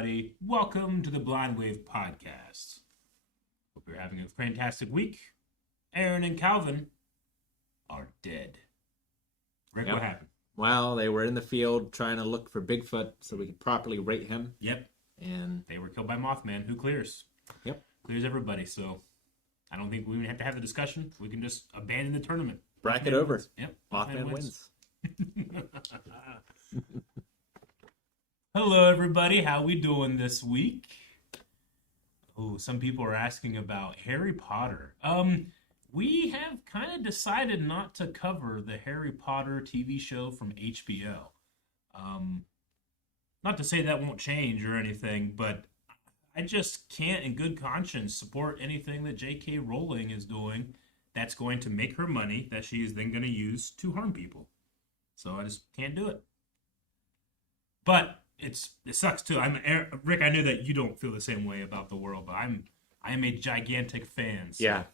everybody. Welcome to the Blind Wave Podcast. Hope you're having a fantastic week. Aaron and Calvin are dead. Rick, Yep. What happened? Well, they were in the field trying to look for Bigfoot so we could properly rate him. Yep. And They were killed by Mothman, who clears. Yep. Clears everybody, so I don't think we even have to have the discussion. We can just abandon the tournament. bracket Mothman over. wins. Yep. Mothman wins. Hello, everybody. How we doing this week? Oh, some people are asking about Harry Potter. We have kind of decided not to cover the Harry Potter TV show from HBO. Not to say that won't change or anything, but I just can't in good conscience support anything that J.K. Rowling is doing that's going to make her money that she is then going to use to harm people. So I just can't do it. But it sucks too. Rick, I know that you don't feel the same way about the world, but I am a gigantic fan. So Yeah.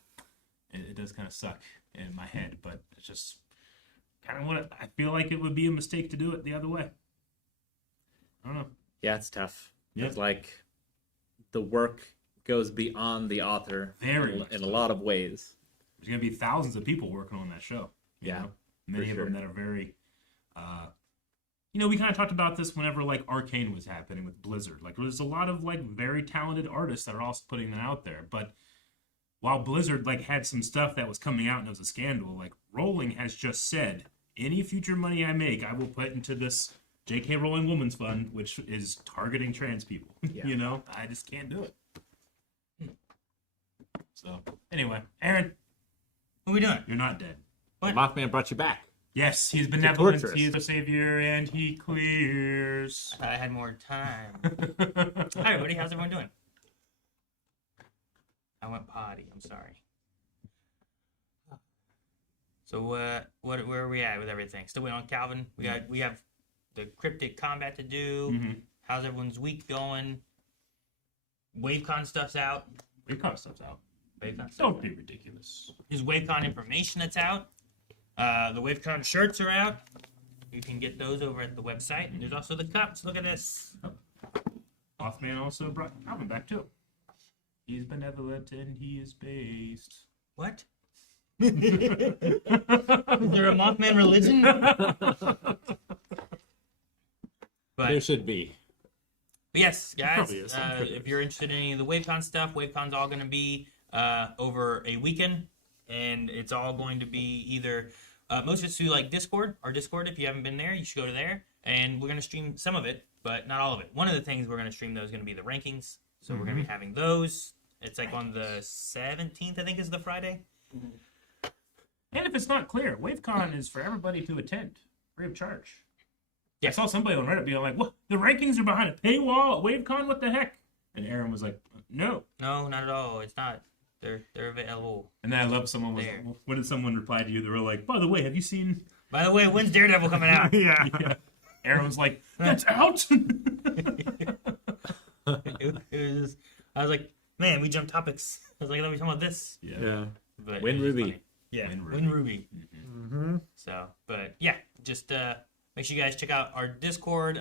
it does kind of suck in my head, but it's just kind of what I feel like it would be a mistake to do it the other way. I don't know. Yeah, it's tough. Yep. It's like the work goes beyond the author Very in a lot of ways. There's going to be thousands of people working on that show. You know? Many of them that are very, we kind of talked about this whenever like Arcane was happening with Blizzard. Like there's a lot of like very talented artists that are also putting that out there. But while Blizzard like had some stuff that was coming out and it was a scandal, like Rowling has just said, any future money I make, I will put into this J.K. Rowling Women's Fund, which is targeting trans people. Yeah. I just can't do it. So anyway, Aaron, What are we doing? you're not dead. The Mothman brought you back. Yes, he's benevolent, torture us. he is a savior, and he clears. I thought I had more time. Hi, everybody. How's everyone doing? I went potty. I'm sorry. So, where are we at with everything? Still waiting on Calvin. We have the Cryptid Combat to do. Mm-hmm. How's everyone's week going? Wavecon stuff's out. Wavecon stuff's out. Wavecon stuff. Don't be ridiculous. There's Wavecon information that's out. The Wavecon shirts are out. You can get those over at the website. And there's also the cups. Look at this. Mothman also brought Calvin back too. He's benevolent and he is based. What? Is there a Mothman religion? There But should be. yes, guys, Probably is. if you're interested in any of the Wavecon stuff, Wavecon's all going to be over a weekend, and it's all going to be either most of it's through like Discord. Our Discord, if you haven't been there, you should go to there, and we're going to stream some of it, but not all of it. One of the things we're going to stream though is going to be the rankings, so we're going to be having those. It's like on the 17th, I think, is the Friday. And if it's not clear, Wavecon is for everybody to attend, free of charge. Yeah. I saw somebody on Reddit being like, "What? The rankings are behind a paywall at Wavecon? What the heck?" And Aaron was like, "No." No, not at all. It's not. They're available. And then I love someone was. There. When did someone reply to you? They were like, "By the way, have you seen?" By the way, when's Daredevil coming out? Yeah. Aaron was like, "That's out." It was, I was like, man, we jumped topics. I was like, I thought we were talking about this. Yeah. But Win it was Ruby. funny. Yeah, Win Win Ruby. Ruby. Mm-hmm. So, but yeah, just make sure you guys check out our Discord.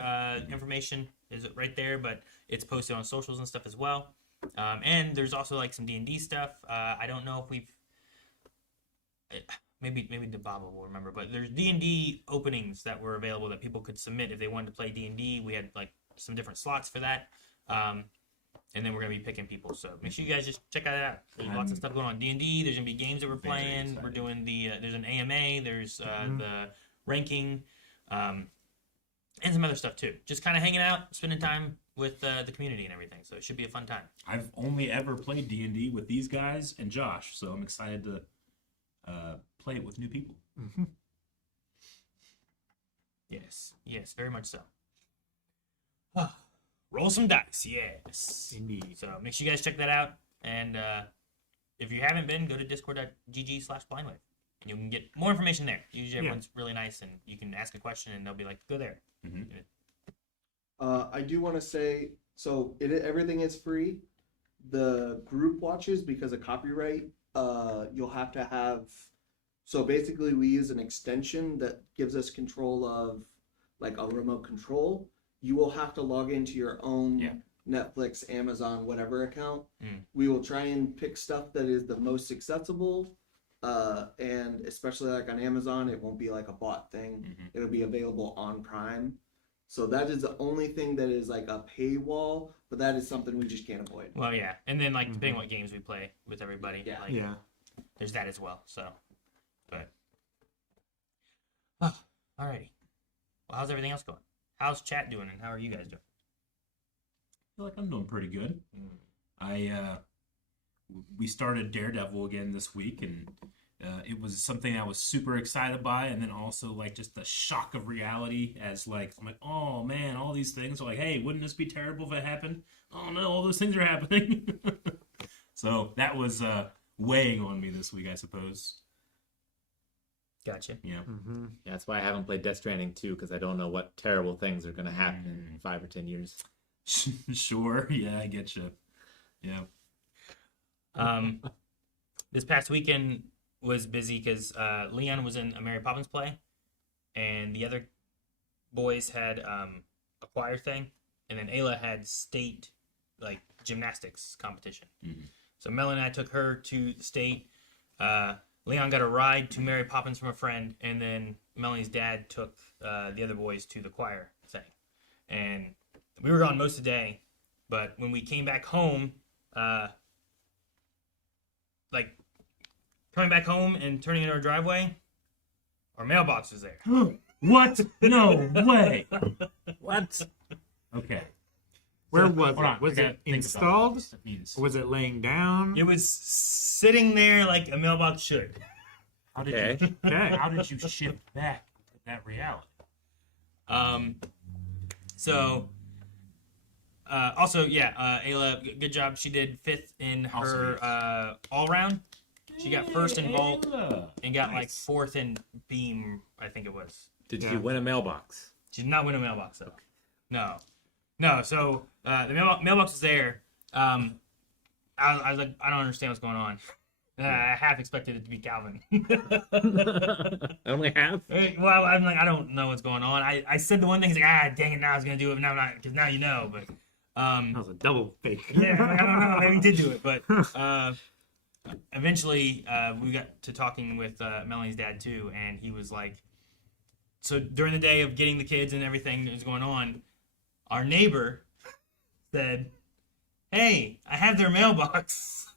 Information is right there, but it's posted on socials and stuff as well. And there's also like some D&D stuff. I don't know if we've maybe the Bob will remember, but there's D&D openings that were available that people could submit if they wanted to play D&D. We had like some different slots for that. And then we're gonna be picking people, so make sure you guys just check that out. There's lots of stuff going on. D&D. There's gonna be games that we're playing. excited. We're doing the there's an AMA. There's the ranking, and some other stuff too. Just kind of hanging out, spending time with the community and everything. So it should be a fun time. I've only ever played D&D with these guys and Josh, so I'm excited to play it with new people. Mm-hmm. Yes, very much so. Roll some dice, yes. Indeed. So make sure you guys check that out. And if you haven't been, go to discord.gg/blindwave. And you can get more information there. Usually everyone's really nice, and you can ask a question, and they'll be like, go there. Mm-hmm. I do want to say, so everything is free. The group watches, because of copyright, you'll have to have. So basically, we use an extension that gives us control of, like a remote control. You will have to log into your own Netflix, Amazon, whatever account. Mm. We will try and pick stuff that is the most accessible. And especially like on Amazon, it won't be like a bot thing. It'll be available on Prime. So that is the only thing that is like a paywall, but that is something we just can't avoid. Well, yeah, and then like depending on what games we play with everybody, Yeah. like, Yeah. there's that as well. So, but oh, alrighty. Well, how's everything else going? How's chat doing, and how are you guys doing? I feel like I'm doing pretty good. We started Daredevil again this week, and it was something I was super excited by, and then also like just the shock of reality as like I'm like, oh man, all these things are like, hey, wouldn't this be terrible if it happened? Oh no, all those things are happening. So that was weighing on me this week, I suppose. Gotcha. Yeah. Mm-hmm. Yeah, that's why I haven't played Death Stranding 2, because I don't know what terrible things are going to happen in 5 or 10 years. Sure. Yeah, I get you. Yeah. This past weekend was busy because Leon was in a Mary Poppins play, and the other boys had a choir thing, and then Ayla had state like gymnastics competition. So Melanie and I took her to the state. Leon got a ride to Mary Poppins from a friend, and then Melanie's dad took the other boys to the choir thing. And we were gone most of the day, but when we came back home, like coming back home and turning into our driveway, our mailbox was there. What? No way. What? Okay. Where was Hold on, it? Was I gotta it think about installed? what this means. Or was it laying down? It was sitting there like a mailbox should. How did Okay. you? Okay. How did you shift back to that reality? So, also, yeah, Ayla, good job. She did 5th in her all round. She got 1st in vault and got like 4th in beam, I think it was. Did Yeah. you win a mailbox? She did not win a mailbox though. No. So the mailbox was there. I was like, I don't understand what's going on. I half expected it to be Calvin. Only half? Well, I'm like, I don't know what's going on. I said the one thing, he's like, dang it, now I was gonna do it, but now I'm not, because now you know. But That was a double fake. yeah, I don't know, maybe he did do it. But eventually, we got to talking with Melanie's dad too, and he was like, so during the day of getting the kids and everything that was going on, our neighbor said, hey, I have their mailbox.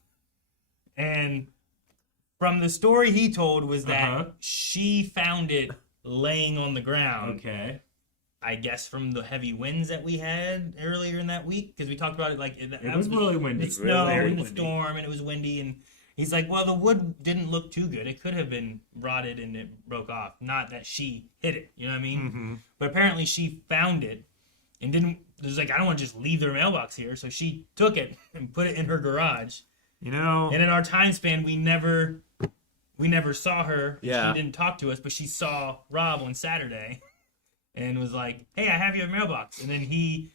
And from the story he told was that she found it laying on the ground. Okay. I guess from the heavy winds that we had earlier in that week, because we talked about it like It was really windy. the snow Very and the windy. storm, and it was windy. And he's like, well, the wood didn't look too good. It could have been rotted and it broke off. Not that she hit it. You know what I mean? Mm-hmm. But apparently she found it and didn't. It was like, I don't want to just leave their mailbox here. So she took it and put it in her garage. You know, And in our time span, we never saw her. Yeah. She didn't talk to us, but she saw Rob on Saturday and was like, hey, I have your mailbox. And then he's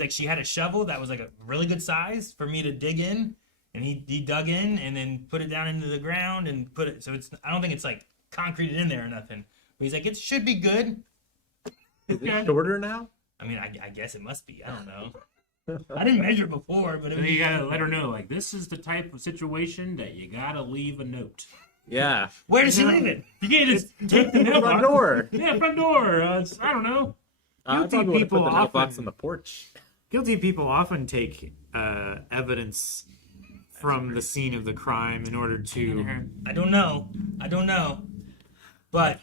like, she had a shovel that was like a really good size for me to dig in. And he dug in and then put it down into the ground and put it. So I don't think it's like concreted in there or nothing. But he's like, it should be good. Is it shorter now? I mean, I guess it must be. I don't know. I didn't measure before, but So you gotta let her know, like, this is the type of situation that you gotta leave a note. Yeah. where did she leave it? You can't just take the mailbox. Front door. Yeah, front door. I don't know. I Guilty probably would have put people the mailbox often- on the porch. guilty people often take evidence from the scene of the crime in order to. I don't know. But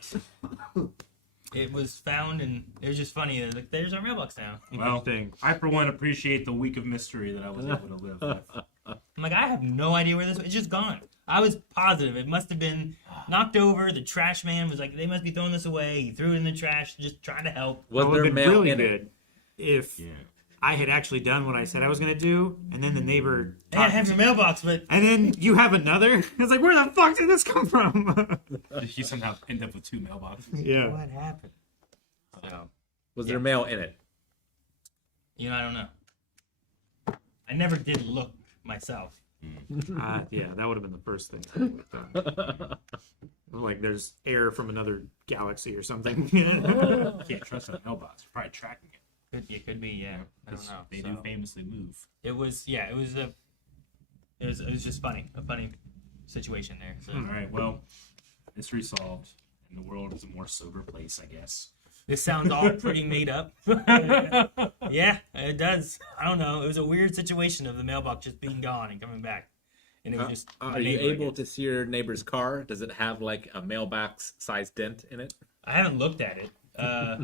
it was found, and it was just funny. Like, there's our mailbox now. Well, Interesting. I for one appreciate the week of mystery that I was able to live with. I'm like, I have no idea where this. It's just gone. I was positive it must have been knocked over. The trash man was like, they must be throwing this away. He threw it in the trash, just trying to help. Was It would there have been mail really in it? good if Yeah. I had actually done what I said I was going to do, and then the neighbor. Hey, I have your mailbox, but And then you have another. It's like, where the fuck did this come from? You somehow end up with two mailboxes. yeah. what happened? So, Was there mail in it? you know, I don't know. I never did look myself. Yeah, that would have been the first thing. I would have done. Like, there's air from another galaxy or something. You can't trust that mailbox. You're probably tracking it. Could be. Yeah, I don't 'Cause know. They So, do famously move. it was just funny, a funny situation there. So All right, well, it's resolved, and the world is a more sober place, I guess. this sounds all pretty made up. Yeah, it does. I don't know. It was a weird situation of the mailbox just being gone and coming back, and it was just. Are my you neighbor able again. to see your neighbor's car? Does it have like a mailbox sized dent in it? I haven't looked at it.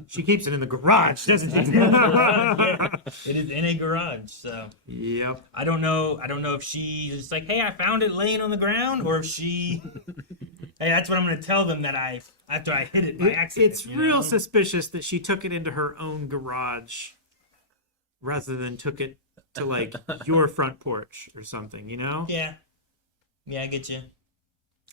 She keeps it in the garage, doesn't she? It is in a garage, so Yep. I don't know. I don't know if she's just like, "Hey, I found it laying on the ground," or if she. Hey, that's what I'm going to tell them that after I hit it by accident. It's you real know? suspicious that she took it into her own garage rather than took it to like your front porch or something, you know? Yeah, I get you.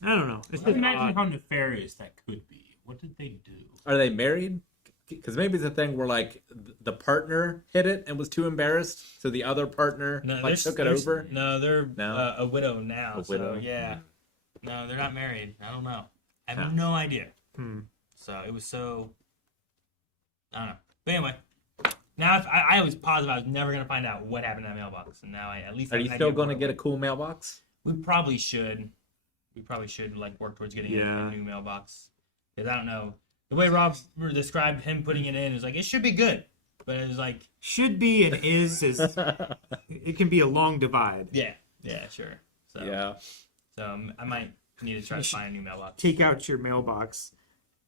I don't know. It's Just just imagine odd. how nefarious that could be. What did they do? Are they married? Because maybe it's a thing where like the partner hit it and was too embarrassed, so the other partner No, like took it over. No, they're No? a widow now. A widow? So, yeah. No, they're not married. I don't know. I have Huh. no idea. Hmm. So it was so. I don't know. But anyway, now if I was positive I was never gonna find out what happened to that mailbox, and now I at least. Are have you an still idea going to what- get a cool mailbox? We probably should. We probably should like work towards getting Yeah. a new mailbox. Because I don't know the way Rob described him putting it in is like it should be good, but it was like Should be and is it can be a long divide. yeah, sure. So Yeah. I might need to try to find a new mailbox. Take out your mailbox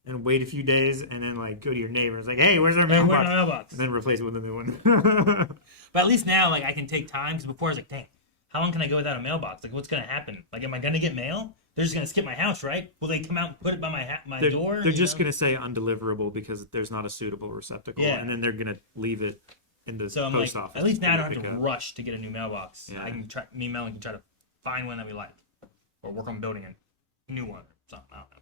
and wait a few days and then like go to your neighbor. It's like, hey, where's our Hey, where's mailbox? my mailbox? And then replace it with a new one. But at least now, like I can take time because before I was like, dang, how long can I go without a mailbox? Like, what's gonna happen? Like, am I gonna get mail? They're just gonna skip my house, right? Will they come out and put it by my they're door? they're you just know? gonna say undeliverable because there's not a suitable receptacle, Yeah. and then they're gonna leave it in the So I'm post like, office. at least now I don't for you have to pick up. rush to get a new mailbox. Yeah. I can try. Me and Melanie can try to find one that we like, or work on building a new one or something. I don't know.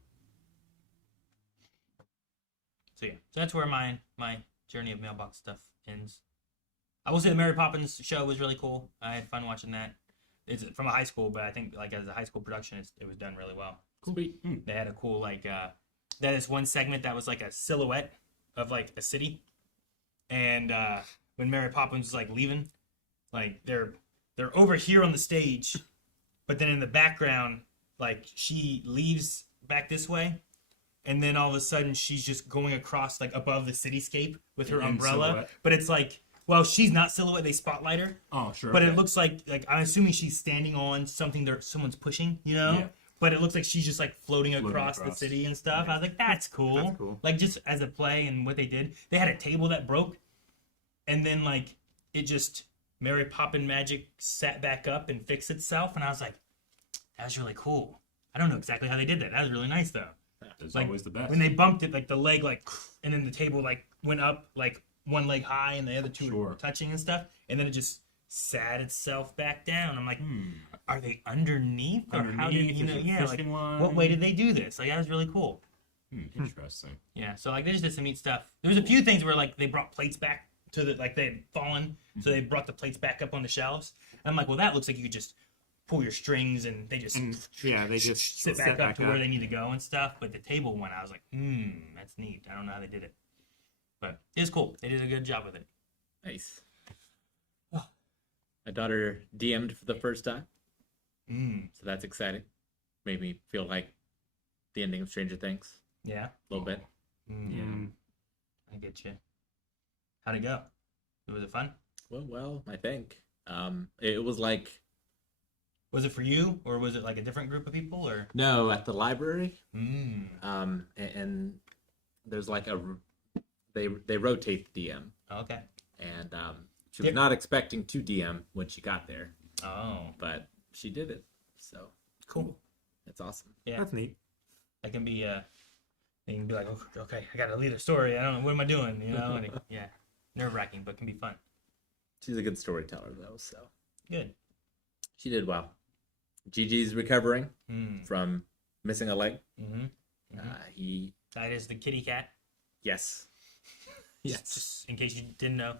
So yeah, so that's where my journey of mailbox stuff ends. I will say the Mary Poppins show was really cool. I had fun watching that. It's from a high school, but I think like as a high school production, it was done really well. Sweet. They had a cool like that is one segment that was like a silhouette of like a city, and when Mary Poppins was like leaving, like they're over here on the stage, but then in the background, like she leaves back this way, and then all of a sudden she's just going across like above the cityscape with her In umbrella, silhouette. but it's like. Well, she's not silhouette. They spotlight her, Oh, sure. but okay. it looks like I'm assuming she's standing on something that someone's pushing, you know. Yeah. But it looks like she's just like floating Floating across the across. city and stuff. I was like, that's cool. That's cool. Like just as a play and what they did, they had a table that broke, and then like it just Mary Poppin magic sat back up and fixed itself, and I was like, that was really cool. I don't know exactly how they did that. That was really nice though. That's Like always the best. when they bumped it, like the leg like, and then the table like went up like one leg high, and the other two were Sure. touching and stuff, and then it just sat itself back down. I'm like, Hmm. are they underneath, or how did Underneath, you know? is it Yeah, like fishing line? what way did they do this? Like that was really cool. Interesting. Yeah, so like they just did some neat stuff. There was a few things where like they brought plates back to the like they had fallen, so they brought the plates back up on the shelves. And I'm like, well, that looks like you could just pull your strings and they just And yeah, they just sit back up to where they need to go and stuff. But the table one, I was like, that's neat. I don't know how they did it, but it's cool. They did a good job with it. Nice. My daughter DM'd for the first time, so that's exciting. Made me feel like the ending of Stranger Things Yeah, a little bit. Mm. I get you. How'd it go? Was it fun? Well, I think it was like Was it for you, or was it like a different group of people, or? no at the library. Mm. And there's like they rotate the DM, Okay. and she was not expecting to DM when she got there, Oh, but she did it, so cool. it's awesome. Yeah. That's neat. That can be they can be like, oh, okay, I gotta lead a story. I don't know what am I doing, you know? And yeah, nerve wracking, but can be fun. She's a good storyteller though, so Good. she did well. Gigi's recovering Mm. from missing a leg. Mm-hmm. He That is the kitty cat. yes. Just in case you didn't know.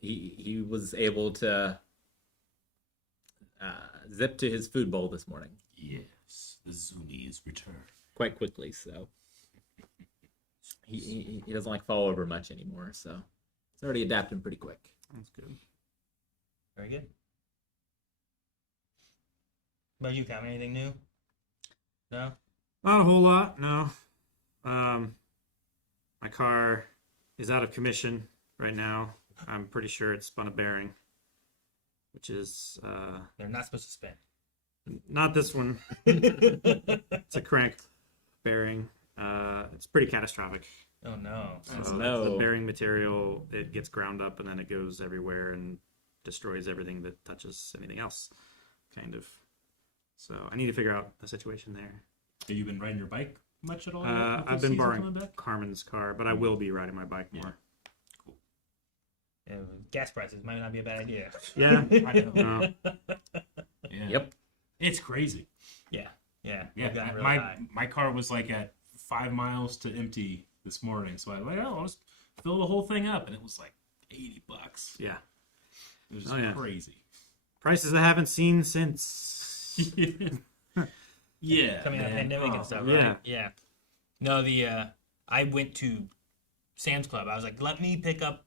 He was able to zip to his food bowl this morning Yes, the Zuni is returned. quite quickly, so He doesn't like fall over much anymore, so he's already adapting pretty quick. That's good. Very good. What about you, Cam? Anything new? No? Not a whole lot, no. My car is out of commission right now. I'm pretty sure it spun a bearing, which is They're not supposed to spin. not this one. It's a crank bearing. It's pretty catastrophic. Oh no. So no. the bearing material, it gets ground up and then it goes everywhere and destroys everything that touches anything else, kind of. So I need to figure out the situation there. Have you been riding your bike much at all? I've been borrowing Carmen's car, but I will be riding my bike more. Yeah, gas prices might not be a bad idea. Yeah. I know. No. Yeah. Yep. It's crazy. Yeah. Yeah. They've gotten really my high. my car was like at 5 miles to empty this morning, so I was like, oh, I'll just fill the whole thing up, and it was like $80. Yeah. It was just crazy. Prices I haven't seen since. Yeah. Coming out of the pandemic and stuff, right? Yeah. Yeah. No, I went to Sam's Club. I was like, let me pick up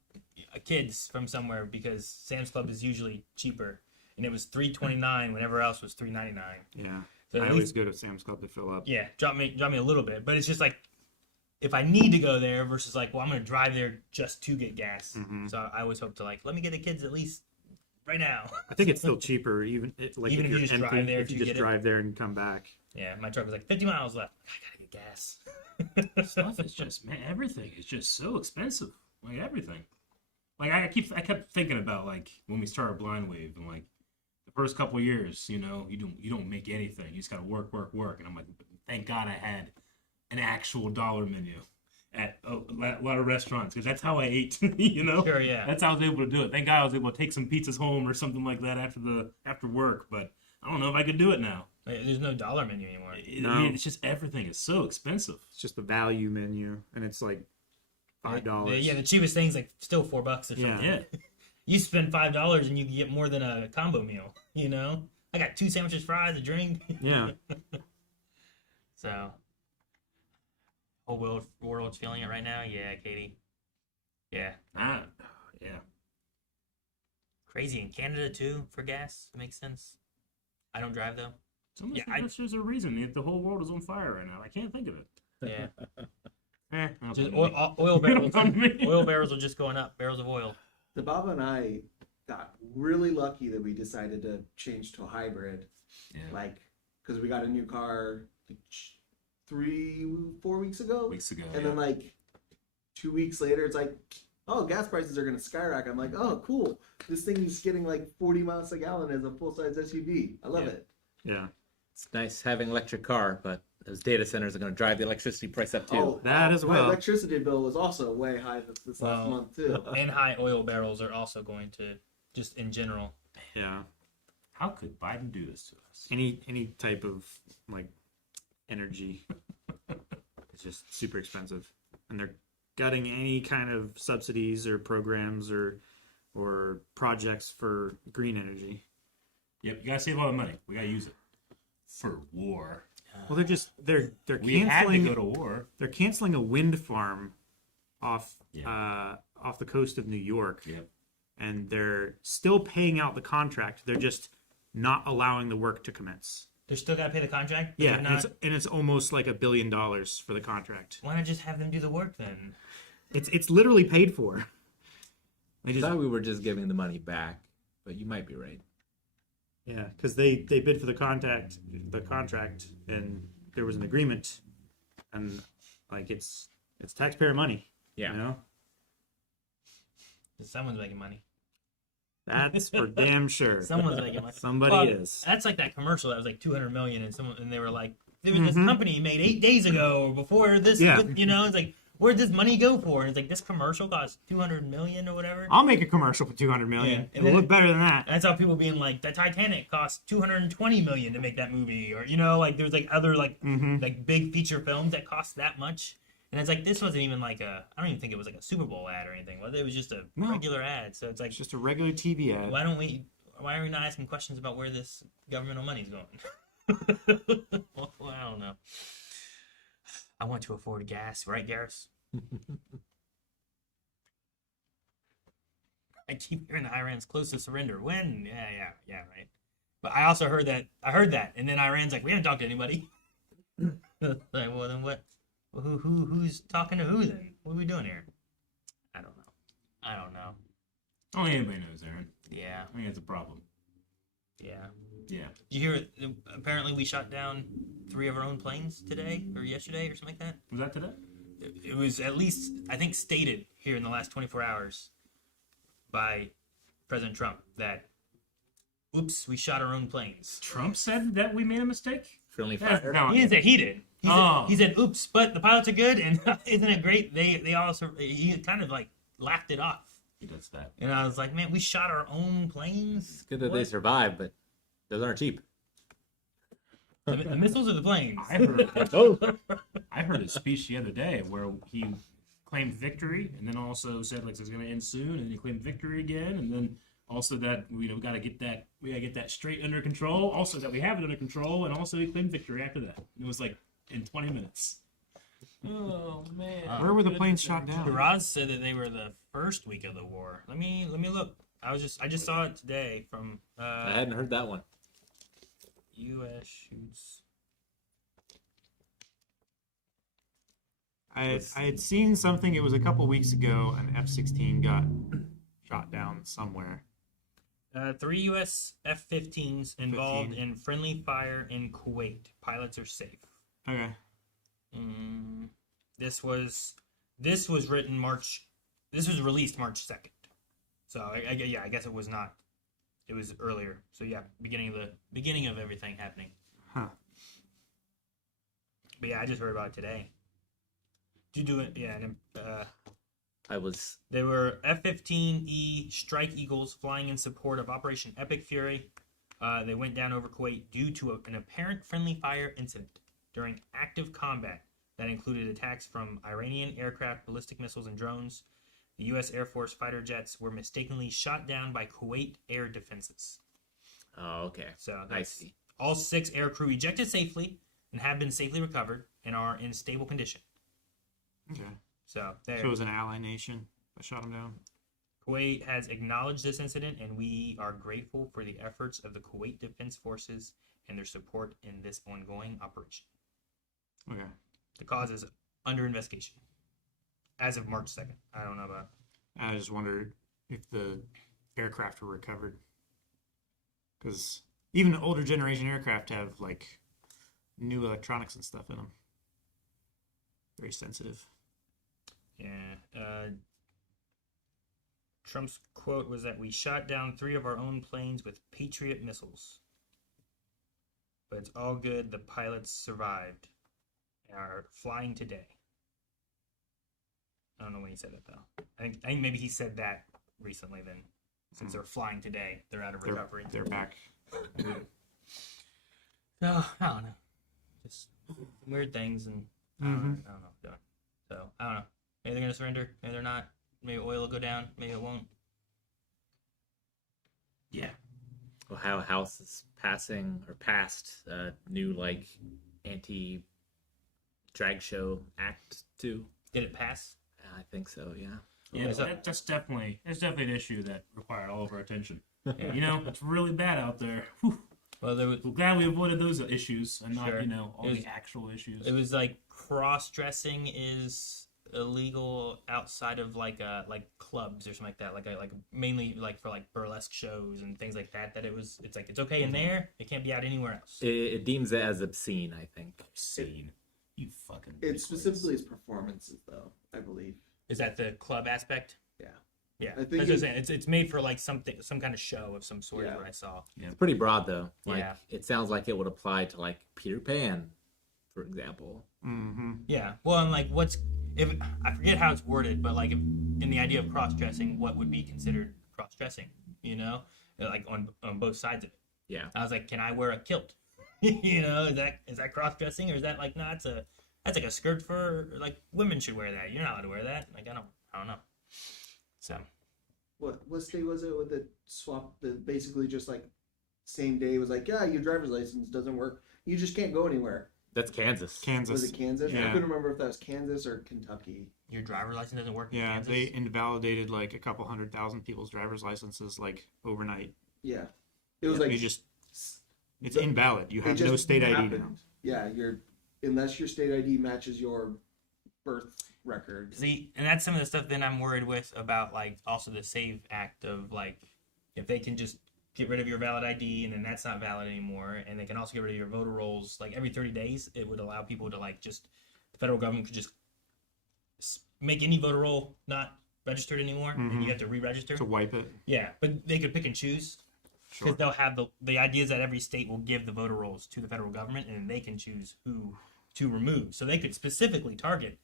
kids from somewhere because Sam's Club is usually cheaper. And it was $3.29 whenever else was $3.99. Yeah. So I at always least, go to Sam's Club to fill up. yeah, drop me a little bit. But it's just like, if I need to go there versus like, well, I'm going to drive there just to get gas. Mhm. So I always hope to like, let me get the kids at least right now. I think it's still cheaper, even Even if if you you're just empty, drive there if you to just get it. drive there and come back. Yeah, my truck was like 50 miles left. I got to get gas. Stuff is just, man, everything is just so expensive. Like everything. Like I kept thinking about like when we started Blind Wave and like the first couple of years, you know, you don't make anything. You just gotta work. And I'm like, thank God I had an actual dollar menu at a lot of restaurants because that's how I ate. You know, Sure, yeah. that's how I was able to do it. Thank God I was able to take some pizzas home or something like that after work. But I don't know if I could do it now. There's no dollar menu anymore. No. I mean, it's just everything is so expensive. It's just the value menu, and it's like $5. Yeah, the cheapest thing's like still $4 or something. Yeah. Yeah. You spend $5 and you can get more than a combo meal. You know, I got 2 sandwiches, fries, a drink. Yeah. So, whole world's feeling it right now. Yeah, Katie. Yeah, Yeah. crazy in Canada too for gas. It makes sense. I don't drive though. Someone Yeah, suggests there's a reason if the whole world is on fire right now. I can't think of it. Yeah, I'll just put it in. oil barrels. Don't mind me. Oil barrels are just going up. Barrels of oil. The Baba and I got really lucky that we decided to change to a hybrid, Yeah. like because we got a new car like 3-4 weeks ago, Weeks ago. and yeah. then like 2 weeks later, it's like, oh, gas prices are gonna skyrocket. I'm like, oh, cool. This thing's getting like 40 miles a gallon as a full size SUV. I love Yeah. it. Yeah. It's nice having an electric car, but those data centers are going to drive the electricity price up too. Oh, That as my well. electricity bill was also way high this last Well, month too. And high oil barrels are also going to just in general. Yeah. How could Biden do this to us? Any type of like energy is just super expensive, and they're gutting any kind of subsidies or programs or projects for green energy. Yep, you gotta save all the money. We gotta use it for war. Well, they're We had to canceling go to war. they're canceling a wind farm off Yeah. off the coast of New York. Yep. And they're still paying out the contract. They're just not allowing the work to commence. They're still got to pay the contract. But Yeah, they're and not, it's almost like $1 billion for the contract. why not just have them do the work then? It's literally paid for. They I just thought we were just giving the money back, but you might be right. yeah, because they bid for the contract, and there was an agreement, and like it's taxpayer money. Yeah. You know, Someone's making money. that's for damn sure. Someone's making money. Somebody Well, is. That's like that commercial that was like 200 million, and they were like, there was this Mhm. company made 8 days ago or before this. Yeah. You know, it's like, where'd this money go for? And it's like this commercial cost 200 million or whatever. I'll make a commercial for 200 million. Yeah, and It'll then- look better than that. That's how people being like, the Titanic cost 220 million to make that movie, or you know, like there's like other like Mm-hmm. like big feature films that cost that much. And it's like this wasn't even like I don't even think it was like a Super Bowl ad or anything. Well, it was just a No. regular ad. So it's like, It's just a regular TV ad. why are we not asking questions about where this governmental money's going? Well, I don't know. I want to afford gas, right, Garrus? I keep hearing that Iran's close to surrender. When? Yeah, right. But I also heard that. And then Iran's like, we haven't talked to anybody. Like, well, then what? Who's talking to who then? What are we doing here? I don't know. Only anybody knows, Aaron. Yeah. I think that's a problem. Yeah. Yeah. Did you hear? Apparently, we shot down 3 of our own planes today or yesterday or something like that. Was that today? It was at least, I think, stated here in the last 24 hours by President Trump that, oops, we shot our own planes. Trump said that we made a mistake? Friendly That's fire. not- He didn't say he did. He said, oops, but the pilots are good, and isn't it great? They also, he kind of like laughed it off. He does that. And I was like, man, we shot our own planes? It's good that they survived, but those aren't cheap. The missiles or the planes? I heard his speech the other day where he claimed victory and then also said like it's going to end soon, and he claimed victory again, and then also that we got to get that straight under control. Also that we have it under control, and also he claimed victory after that. It was like in 20 minutes. Oh man! Where were the planes shot down? Shiraz said that they were the first week of the war. Let me look. I just saw it today from I hadn't heard that one. U.S. shoots. I had seen something. It was a couple weeks ago. An F-16 got shot down somewhere. 3 U.S. F-15s involved in friendly fire in Kuwait. Pilots are safe. Okay. This was written March. This was released March 2nd. So I guess it was not. It was earlier. So yeah, beginning of everything happening. Huh. But yeah, I just heard about it today. Did you do it? Yeah. And, There were F-15E Strike Eagles flying in support of Operation Epic Fury. They went down over Kuwait due to an apparent friendly fire incident during active combat that included attacks from Iranian aircraft, ballistic missiles, and drones. The U.S. Air Force fighter jets were mistakenly shot down by Kuwait air defenses. Oh, okay. So I see. all 6 air crew ejected safely and have been safely recovered and are in stable condition. Okay. So So it was an ally nation that shot him down. Kuwait has acknowledged this incident, and we are grateful for the efforts of the Kuwait Defense Forces and their support in this ongoing operation. Okay. The cause is under investigation as of March 2nd. I don't know about. I just wondered if the aircraft were recovered. Because even older generation aircraft have, like, new electronics and stuff in them. Very sensitive. Yeah. Trump's quote was that we shot down 3 of our own planes with Patriot missiles. But it's all good. The pilots survived and are flying today. I don't know when he said it, though. I think maybe he said that recently then. Since they're flying today, they're out of recovery. They're back. No, I don't know. Just weird things, and I don't know. So, I don't know. Maybe they're going to surrender. Maybe they're not. Maybe oil will go down. Maybe it won't. Yeah. Ohio House is passed a new, like, anti-drag show act, too. Did it pass? I think so, yeah. Yeah, that's definitely an issue that required all of our attention. You know, it's really bad out there. Whew. Well, there was. We're glad we avoided those issues and not, Sure. all the actual issues. It was like cross-dressing is illegal outside of like clubs or something like that. Like mainly like for like burlesque shows and things like that. It's okay in there. It can't be out anywhere else. It deems it as obscene, I think. Obscene. You fucking. It specifically is performances, though, I believe. Is that the club aspect? Yeah. Yeah, I think that's what I'm saying. It's made for like some kind of show of some sort. Is Yeah. what I saw. It's pretty broad, though. Like, Yeah. it sounds like it would apply to, like, Peter Pan, for example. Mm-hmm. Yeah. Well, and like, if I forget how it's worded, but like, in the idea of cross-dressing, what would be considered cross-dressing? You know, like on both sides of it. Yeah. I was like, can I wear a kilt? Is that cross-dressing, or is that like, no, that's like a skirt for like women should wear that. You're not allowed to wear that. Like, I don't know. So. What state was it with the swap? Basically just like same day was like, yeah, your driver's license doesn't work. You just can't go anywhere. That's Kansas. Kansas. Was it Kansas? I Yeah. couldn't remember if that was Kansas or Kentucky. Your driver's license doesn't work in Yeah, Kansas? they invalidated like a couple 100,000 people's driver's licenses like overnight. Yeah, it was Yeah, like they just it's the- invalid. You it have just no state ID happened. now. Yeah, unless your state ID matches your birth record. See, and that's some of the stuff then I'm worried with about, like, also the SAVE Act of, like, if they can just get rid of your valid ID and then that's not valid anymore, and they can also get rid of your voter rolls, like, every 30 days, it would allow people to, like, just, the federal government could just make any voter roll not registered anymore, and you have to re-register. To wipe it. Yeah, but they could pick and choose. Sure. Because they'll have the ideas that every state will give the voter rolls to the federal government, and then they can choose who to remove. So they could specifically target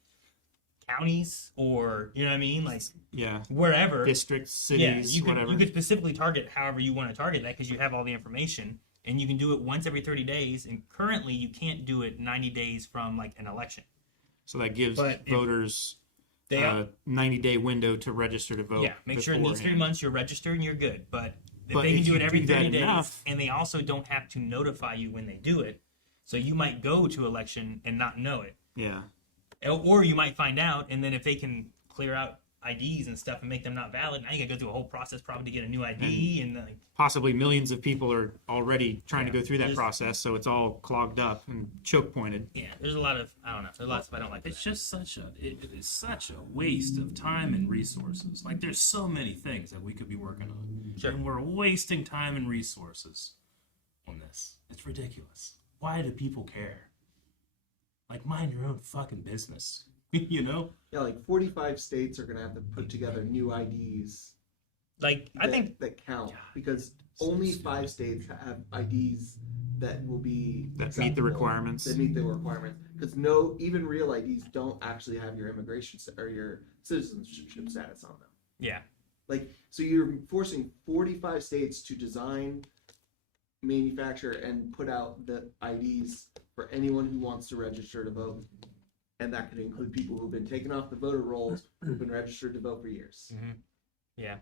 counties, or you know what I mean, like Yeah. wherever. Districts, Yeah, cities, you could whatever. you could specifically target however you want to target that because you have all the information, and you can do it once every 30 days. And currently, you can't do it 90 days from like an election. So that gives But if voters They a 90-day window to register to vote. yeah, make sure in these 3 beforehand. months you're registered and you're good. But if But they can if do you it every do that 30 days, enough- and they also don't have to notify you when they do it, so you might go to election and not know it. Yeah. Or you might find out, and then if they can clear out IDs and stuff and make them not valid, now you gotta go through a whole process probably to get a new ID, and like, Possibly millions of people are already trying to Yeah. go through that There's- process, so it's all clogged up and choke pointed. yeah, there's a lot of I don't know, there's a lot of stuff I don't like. It's just it is such a waste of time and resources. Like there's so many things that we could be working on, Sure. and we're wasting time and resources on this. It's ridiculous. Why do people care? Like mind your own fucking business, you know? Yeah, like 45 states are gonna have to put together new IDs. Like I think that count God, because so only stupid. 5 states have IDs that will be That meet the acceptable, requirements. That meet the requirements because even real IDs don't actually have your immigration or your citizenship status on them. yeah, Like so, you're forcing 45 states to design, manufacture, and put out the IDs for anyone who wants to register to vote, and that could include people who've been taken off the voter rolls who've been registered to vote for years. yeah.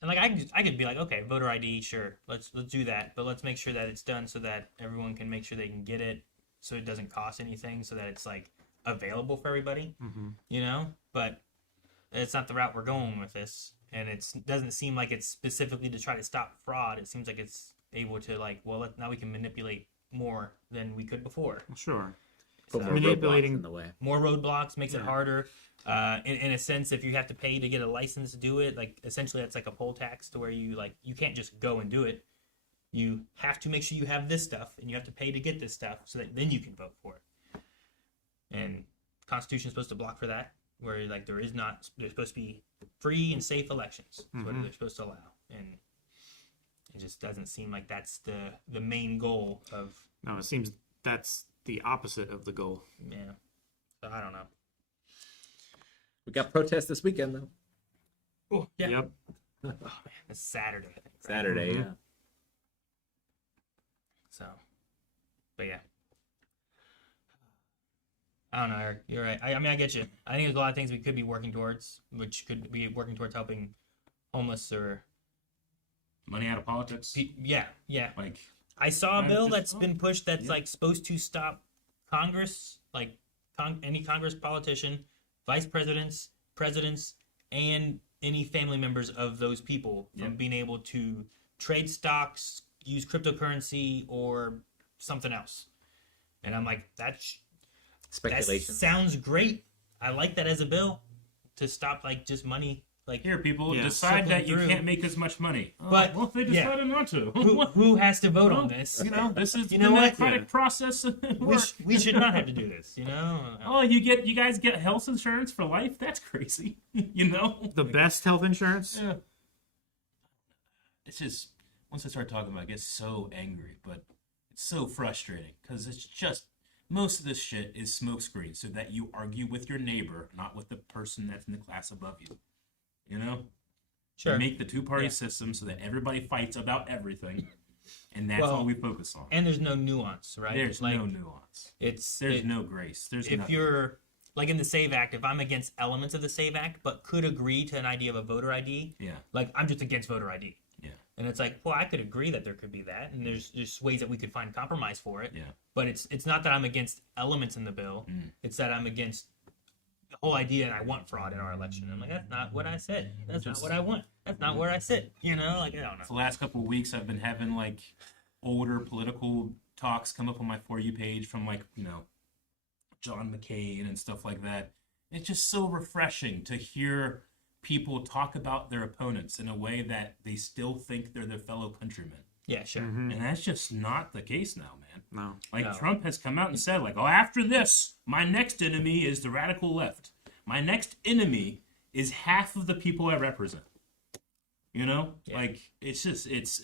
And like I could be like, okay, voter ID, sure, let's do that, but let's make sure that it's done so that everyone can make sure they can get it, so it doesn't cost anything, so that it's like available for everybody, you know. But it's not the route we're going with this, and it doesn't seem like it's specifically to try to stop fraud. It seems like it's able to like, well, now we can manipulate more than we could before. Sure. Put more Manipulating- roadblocks in the way. More roadblocks makes it Yeah. harder. In a sense, if you have to pay to get a license to do it, like essentially that's like a poll tax to where you can't just go and do it. You have to make sure you have this stuff, and you have to pay to get this stuff, so that then you can vote for it. And the Constitution is supposed to block for that, where like there's supposed to be free and safe elections. That's what they're supposed to allow, and it just doesn't seem like that's the main goal of No, it seems that's the opposite of the goal. yeah. So I don't know. We got protests this weekend though. Oh yeah, Yep. it's Saturday. I think, right? Saturday, yeah. So, but yeah. I don't know, Eric. You're right. I mean, I get you. I think there's a lot of things we could be working towards, which could be working towards helping homeless or Money out of politics. yeah. Like I saw a I'm bill just- that's been pushed that's yeah. like supposed to stop Congress, like any Congress politician, vice presidents, and any family members of those people from being able to trade stocks, use cryptocurrency, or something else. And I'm like, that Speculation. sounds great. I like that as a bill to stop like just money. Like here, people Yeah. decide that you Circling can't through. make as much money. Oh, But, well, they yeah. decided not to. who has to vote on Well, this? You know, this is You the know what? democratic Yeah. process. at We, work. we should not have to do this. You know. Oh, you guys get health insurance for life? That's crazy. You know? The best health insurance? Yeah. It's just once I start talking about it, I get so angry, but it's so frustrating because it's just most of this shit is smokescreen so that you argue with your neighbor, not with the person that's in the class above you. You know? Sure. You make the two-party Yeah. system so that everybody fights about everything, and that's Well, all we focus on. And there's no nuance, right? There's like, no nuance. It's There's no grace. There's if nothing. you're like in the SAVE Act, if I'm against elements of the SAVE Act but could agree to an idea of a voter ID, Yeah. like I'm just against voter ID. Yeah. And it's like, well, I could agree that there could be that, and there's just ways that we could find compromise for it. Yeah. But it's not that I'm against elements in the bill. It's that I'm against the whole idea and I want fraud in our election. I'm like, that's not what I said. That's not what I want. That's not where I sit. You know, like, I don't know. The last couple of weeks, I've been having like older political talks come up on my For You page from like, you know, John McCain and stuff like that. It's just so refreshing to hear people talk about their opponents in a way that they still think they're their fellow countrymen. Yeah, sure. And that's just not the case now, man. No. Like, No. Trump has come out and said, like, oh, after this, my next enemy is the radical left. My next enemy is half of the people I represent. You know? Yeah. Like, it's just, it's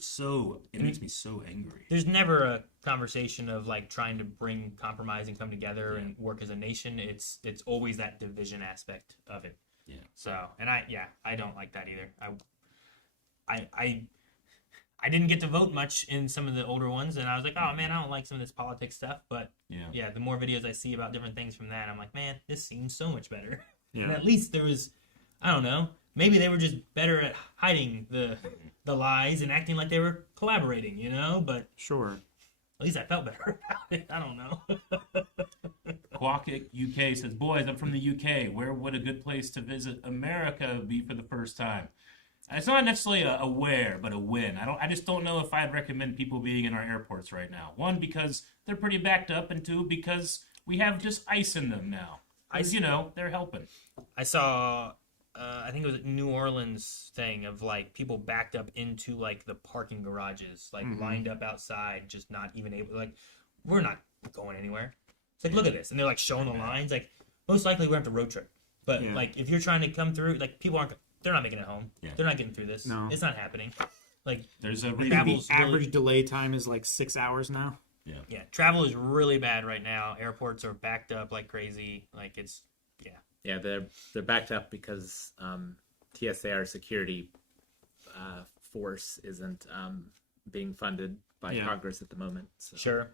so, it makes me so angry. There's never a conversation of like trying to bring compromise and come together and work as a nation. It's always that division aspect of it. Yeah. So, and I don't like that either. I didn't get to vote much in some of the older ones, and I was like, oh man, I don't like some of this politics stuff. But Yeah. the more videos I see about different things from that, I'm like, man, this seems so much better. Yeah. And at least there was, I don't know, maybe they were just better at hiding the lies and acting like they were collaborating, you know. But Sure. at least I felt better about it. I don't know. Quakic UK says, boys, I'm from the UK. Where would a good place to visit America be for the first time? It's not necessarily a where, but a when. I just don't know if I'd recommend people being in our airports right now. One, because they're pretty backed up, and two, because we have just ice in them now. Ice, you know, they're helping. I saw, I think it was a New Orleans thing of like people backed up into like the parking garages, like lined up outside, just not even able, like, we're not going anywhere. It's like, look at this. And they're like showing the lines. Like, most likely we're going to have to road trip. But like, if you're trying to come through, like, people aren't, they're not making it home. Yeah. They're not getting through this. No. It's not happening. Like, There's a I think reason. Travel's the average really- delay time is like 6 hours now. yeah, travel is really bad right now. Airports are backed up like crazy. Like, it's, Yeah, they're backed up because TSA, our security force, isn't being funded by Yeah. Congress at the moment. So. sure.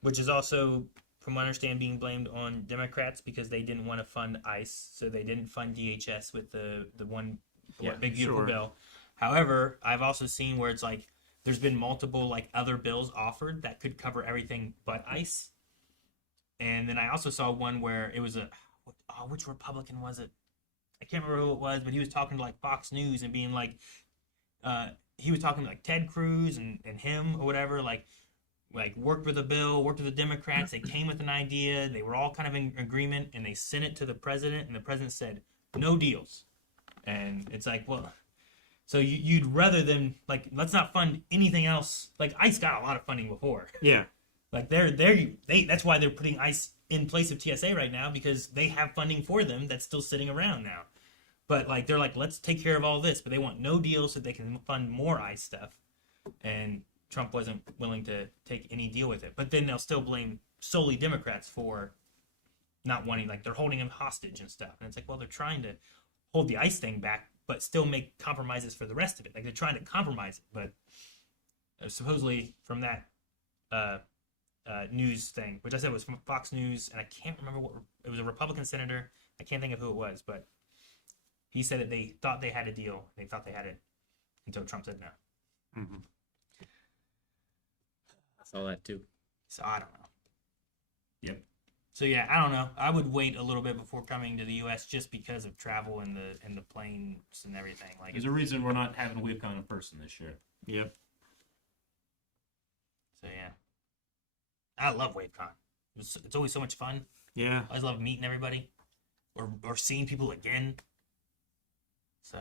Which is also, from what I understand, being blamed on Democrats because they didn't want to fund ICE, so they didn't fund DHS with the one Yeah, big beautiful sure. bill. However, I've also seen where it's like there's been multiple like other bills offered that could cover everything but ICE. And then I also saw one where it was which Republican was it? I can't remember who it was, but he was talking to like Fox News and being like, he was talking to like Ted Cruz and him or whatever, like worked with a bill, worked with the Democrats. They came with an idea. They were all kind of in agreement, and they sent it to the president, and the president said, no deals. And it's like, well, so you'd rather than, like, let's not fund anything else. Like, ICE got a lot of funding before. Yeah. Like, that's why they're putting ICE in place of TSA right now, because they have funding for them that's still sitting around now. But, like, they're like, let's take care of all this, but they want no deal so they can fund more ICE stuff. And Trump wasn't willing to take any deal with it. But then they'll still blame solely Democrats for not wanting, like, they're holding him hostage and stuff. And it's like, well, they're trying to hold the ICE thing back, but still make compromises for the rest of it. Like, they're trying to compromise it, but supposedly from that news thing, which I said was from Fox News, and I can't remember it was a Republican senator. I can't think of who it was, but he said that they thought they had a deal. They thought they had it until Trump said no. Mm-hmm. I saw that too. So I don't know. Yep. So yeah, I don't know. I would wait a little bit before coming to the U.S. just because of travel and the planes and everything. Like, There's a reason we're not having Wavecon in person this year. Yep. so yeah, I love Wavecon. It's always so much fun. Yeah. I always love meeting everybody, or seeing people again. So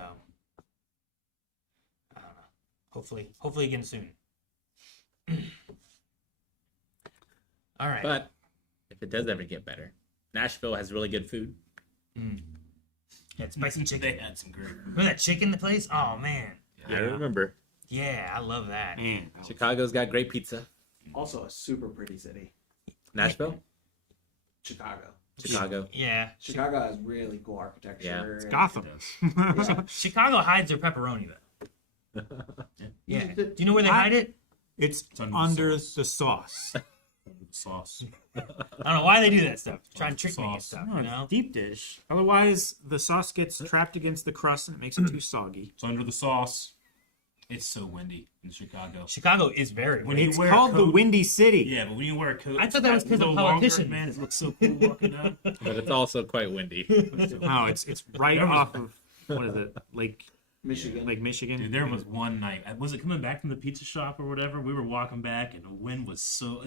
I don't know. Hopefully again soon. All right. But if it does ever get better, Nashville has really good food. Yeah, spicy chicken. They had some great. Remember that chicken in the place? Oh man. I remember. Yeah, I love that. Man. Chicago's got great pizza. Also, a super pretty city. Nashville, Chicago. Chicago. Yeah. Chicago has really cool architecture. Yeah. It's and- Gotham. Yeah. Chicago hides their pepperoni though. Yeah. Do you know where they I- hide it? It's It's under under the the sauce. Sauce. I don't know why they do that stuff. Try and It's the trick me and sauce. stuff, No, you it's know? deep dish. Otherwise, the sauce gets trapped against the crust and it makes it too soggy. It's under the sauce. It's so windy in Chicago. Chicago is very When windy. you It's wear a called the coat- Windy City. Yeah, but when you wear a coat, I thought that was 'cause of a little longer, politicians. Man, it looks so cool walking out. But it's also quite windy. No, it's right There was- off of what is it, Lake Michigan. Michigan. Dude, there was one night. Was it coming back from the pizza shop or whatever? We were walking back, and the wind was so.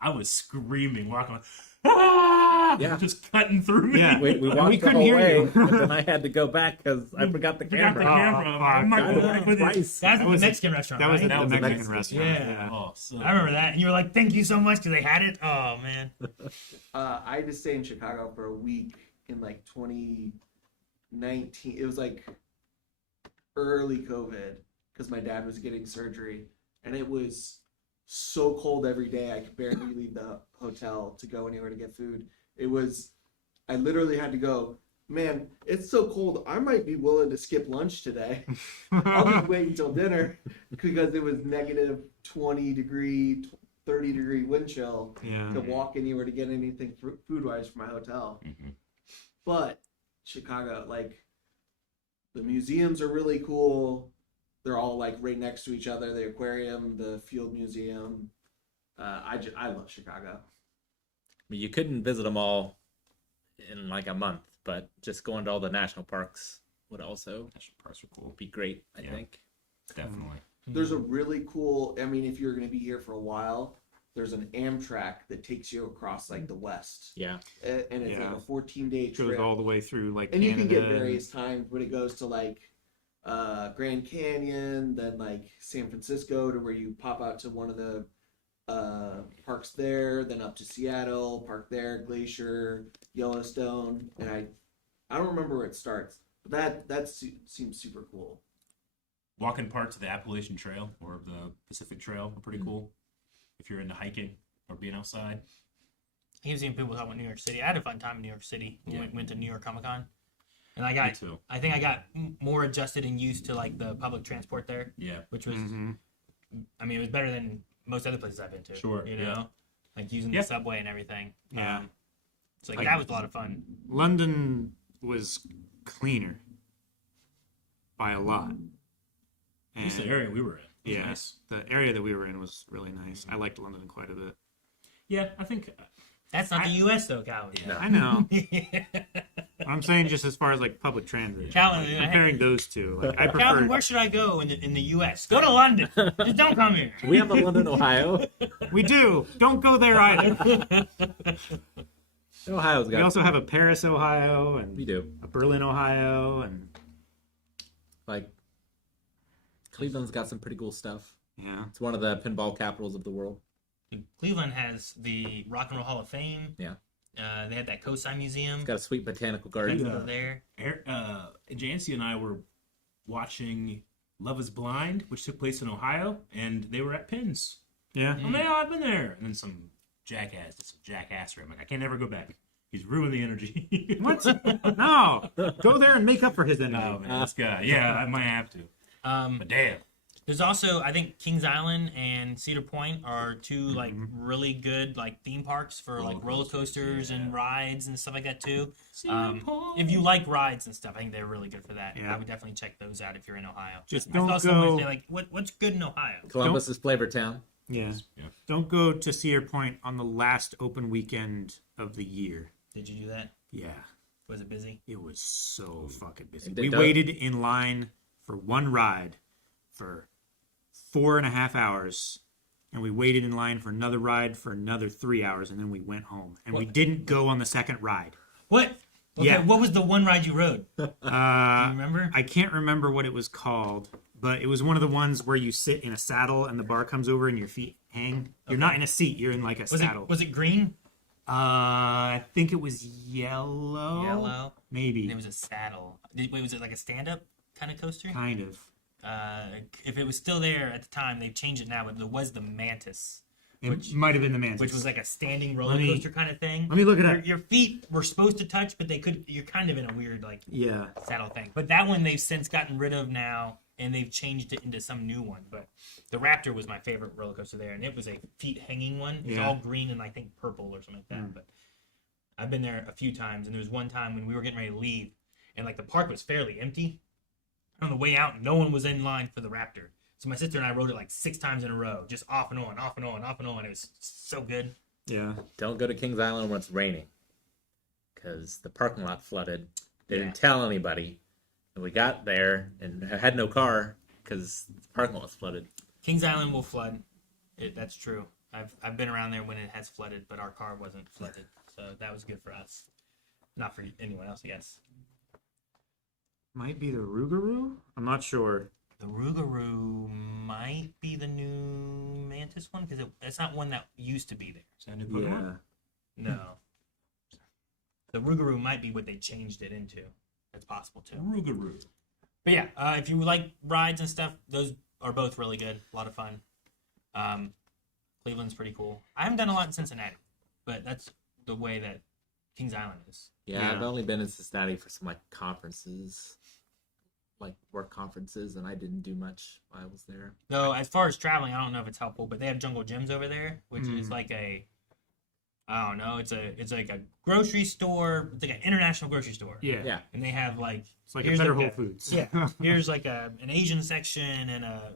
I was screaming, walking. Like, ah! Yeah. Just cutting through me. Yeah. We We walked the couldn't whole hear way, you. and then I had to go back because I forgot the Forgot the camera. camera. fuck. I'm not I going went back with it. twice. That's That the was- Mexican restaurant, That was right? at That the was Mexican Mexican. restaurant. Yeah. Oh, so I remember that, and you were like, "Thank you so much," because they had it. Oh man, I had to stay in Chicago for a week in like 2019. It was like early COVID because my dad was getting surgery, and it was so cold every day. I could barely leave the hotel to go anywhere to get food. I literally had to go. Man, it's so cold. I might be willing to skip lunch today. I'll just wait until dinner because it was negative 20 degree, 30 degree wind chill Yeah. to walk anywhere to get anything food wise for my hotel. Mhm. But Chicago, like the museums are really cool. They're all like right next to each other. The aquarium, the field museum. I love Chicago. I mean, you couldn't visit them all in like a month, but just going to all the national parks would also national parks are cool. be great, I Yeah. think. Definitely. There's a really cool. I mean, if you're going to be here for a while, there's an Amtrak that takes you across like the West, Yeah. and it's Yeah. like a 14-day Goes trip. all the way through like And you can get Canada. various times, but it goes to like Grand Canyon, then like San Francisco to where you pop out to one of the parks there, then up to Seattle, park there, Glacier, Yellowstone, and I don't remember where it starts, but that seems super cool. Walking parts of the Appalachian Trail or the Pacific Trail are pretty cool. If you're into hiking or being outside. I've seen people talk about New York City. I had a fun time in New York City. We Yeah. went to New York Comic Con, and I Me too. think I got more adjusted and used to like the public transport there, Yeah. which was, Mhm. I mean, it was better than most other places I've been to. Sure, you yeah. know, like using Yeah. the subway and everything. Yeah. So Like- that was a lot of fun. London was cleaner by a lot. At least the And area we were in. It was yeah, nice. the area that we were in was really nice. I liked London quite a bit. Yeah, I think. That's not the U.S. though, Calvin. Yeah. I know. I'm saying just as far as like public transit, Calvin, like, I- comparing those two, like, I Calvin, prefer. where should I go in the U.S.? Go to London. Just don't come here. We have a London, Ohio. We do. Don't go there either. Ohio's got. We also have a Paris, Ohio, and We do. a Berlin, Ohio, and Like, Cleveland's got some pretty cool stuff. yeah. It's one of the pinball capitals of the world. Cleveland has the Rock and Roll Hall of Fame. Yeah. They had that Cosi Museum. It's got a sweet botanical That's garden. over there. Jancy and I were watching Love Is Blind, which took place in Ohio, and they were at Pins. Yeah. Oh man, I've been there. And then some jackassery. I'm like, I can't ever go back. He's ruined the energy. What? No. Go there and make up for his No, energy. man, this guy. Yeah, I might have to. But damn. There's also, I think, Kings Island and Cedar Point are two like really good like theme parks for like roller coasters and rides and stuff like that too. If you like rides and stuff, I think they're really good for that. Yeah. I would definitely check those out if you're in Ohio. Just I saw don't someone go. say like, what's good in Ohio? Columbus is Flavor Town. Yeah. Yeah. Don't go to Cedar Point on the last open weekend of the year. Did you do that? Yeah. Was it busy? It was so fucking busy. It We does. waited in line for one ride for 4.5 hours, and we waited in line for another ride for another 3 hours, and then we went home. And we What? didn't go on the second ride. What? Okay, Yeah. what was the one ride you rode? Do you remember? I can't remember what it was called, but it was one of the ones where you sit in a saddle and the bar comes over and your feet hang. You're not in a seat. You're in like a saddle. Was it green? I think it was yellow. Yellow. Maybe. And it was a saddle. Wait, was it like a stand-up kind of coaster? Kind of. If it was still there at the time, they've changed it now. But there was the Mantis, It might have been the Mantis. which was like a standing roller Let me- coaster kind of thing. Let me look it up. Your feet were supposed to touch, but they could. You're kind of in a weird like Yeah. saddle thing. But that one they've since gotten rid of now, and they've changed it into some new one. But the Raptor was my favorite roller coaster there, and it was a feet hanging one. It was Yeah. all green and I think purple or something like that. But I've been there a few times, and there was one time when we were getting ready to leave, and like the park was fairly empty. On the way out, no one was in line for the Raptor. So my sister and I rode it like 6 times in a row, just off and on, off and on, off and on. It was so good. Yeah. Don't go to Kings Island when it's raining, because the parking lot flooded. They Yeah. didn't tell anybody, and we got there and had no car because the parking lot was flooded. Kings Island will flood. That's true. I've been around there when it has flooded, but our car wasn't flooded, so that was good for us. Not for anyone else, I guess. Might be the Rougarou? I'm not sure. The Rougarou might be the new Mantis one, because it's not one that used to be there. Is that a new Pokemon? Yeah. No. The Rougarou might be what they changed it into. That's possible too. Rougarou. But yeah, if you like rides and stuff, those are both really good. A lot of fun. Cleveland's pretty cool. I haven't done a lot in Cincinnati, but that's the way that Kings Island is. Yeah, I've only been in Cincinnati for some like conferences, like work conferences, and I didn't do much while I was there. Though, as far as traveling, I don't know if it's helpful, but they have Jungle Gyms over there, which is like I don't know, it's like a grocery store. It's like an international grocery store. Yeah. Yeah, And they have like It's like a here's better like Whole Foods. Yeah, here's like an Asian section and a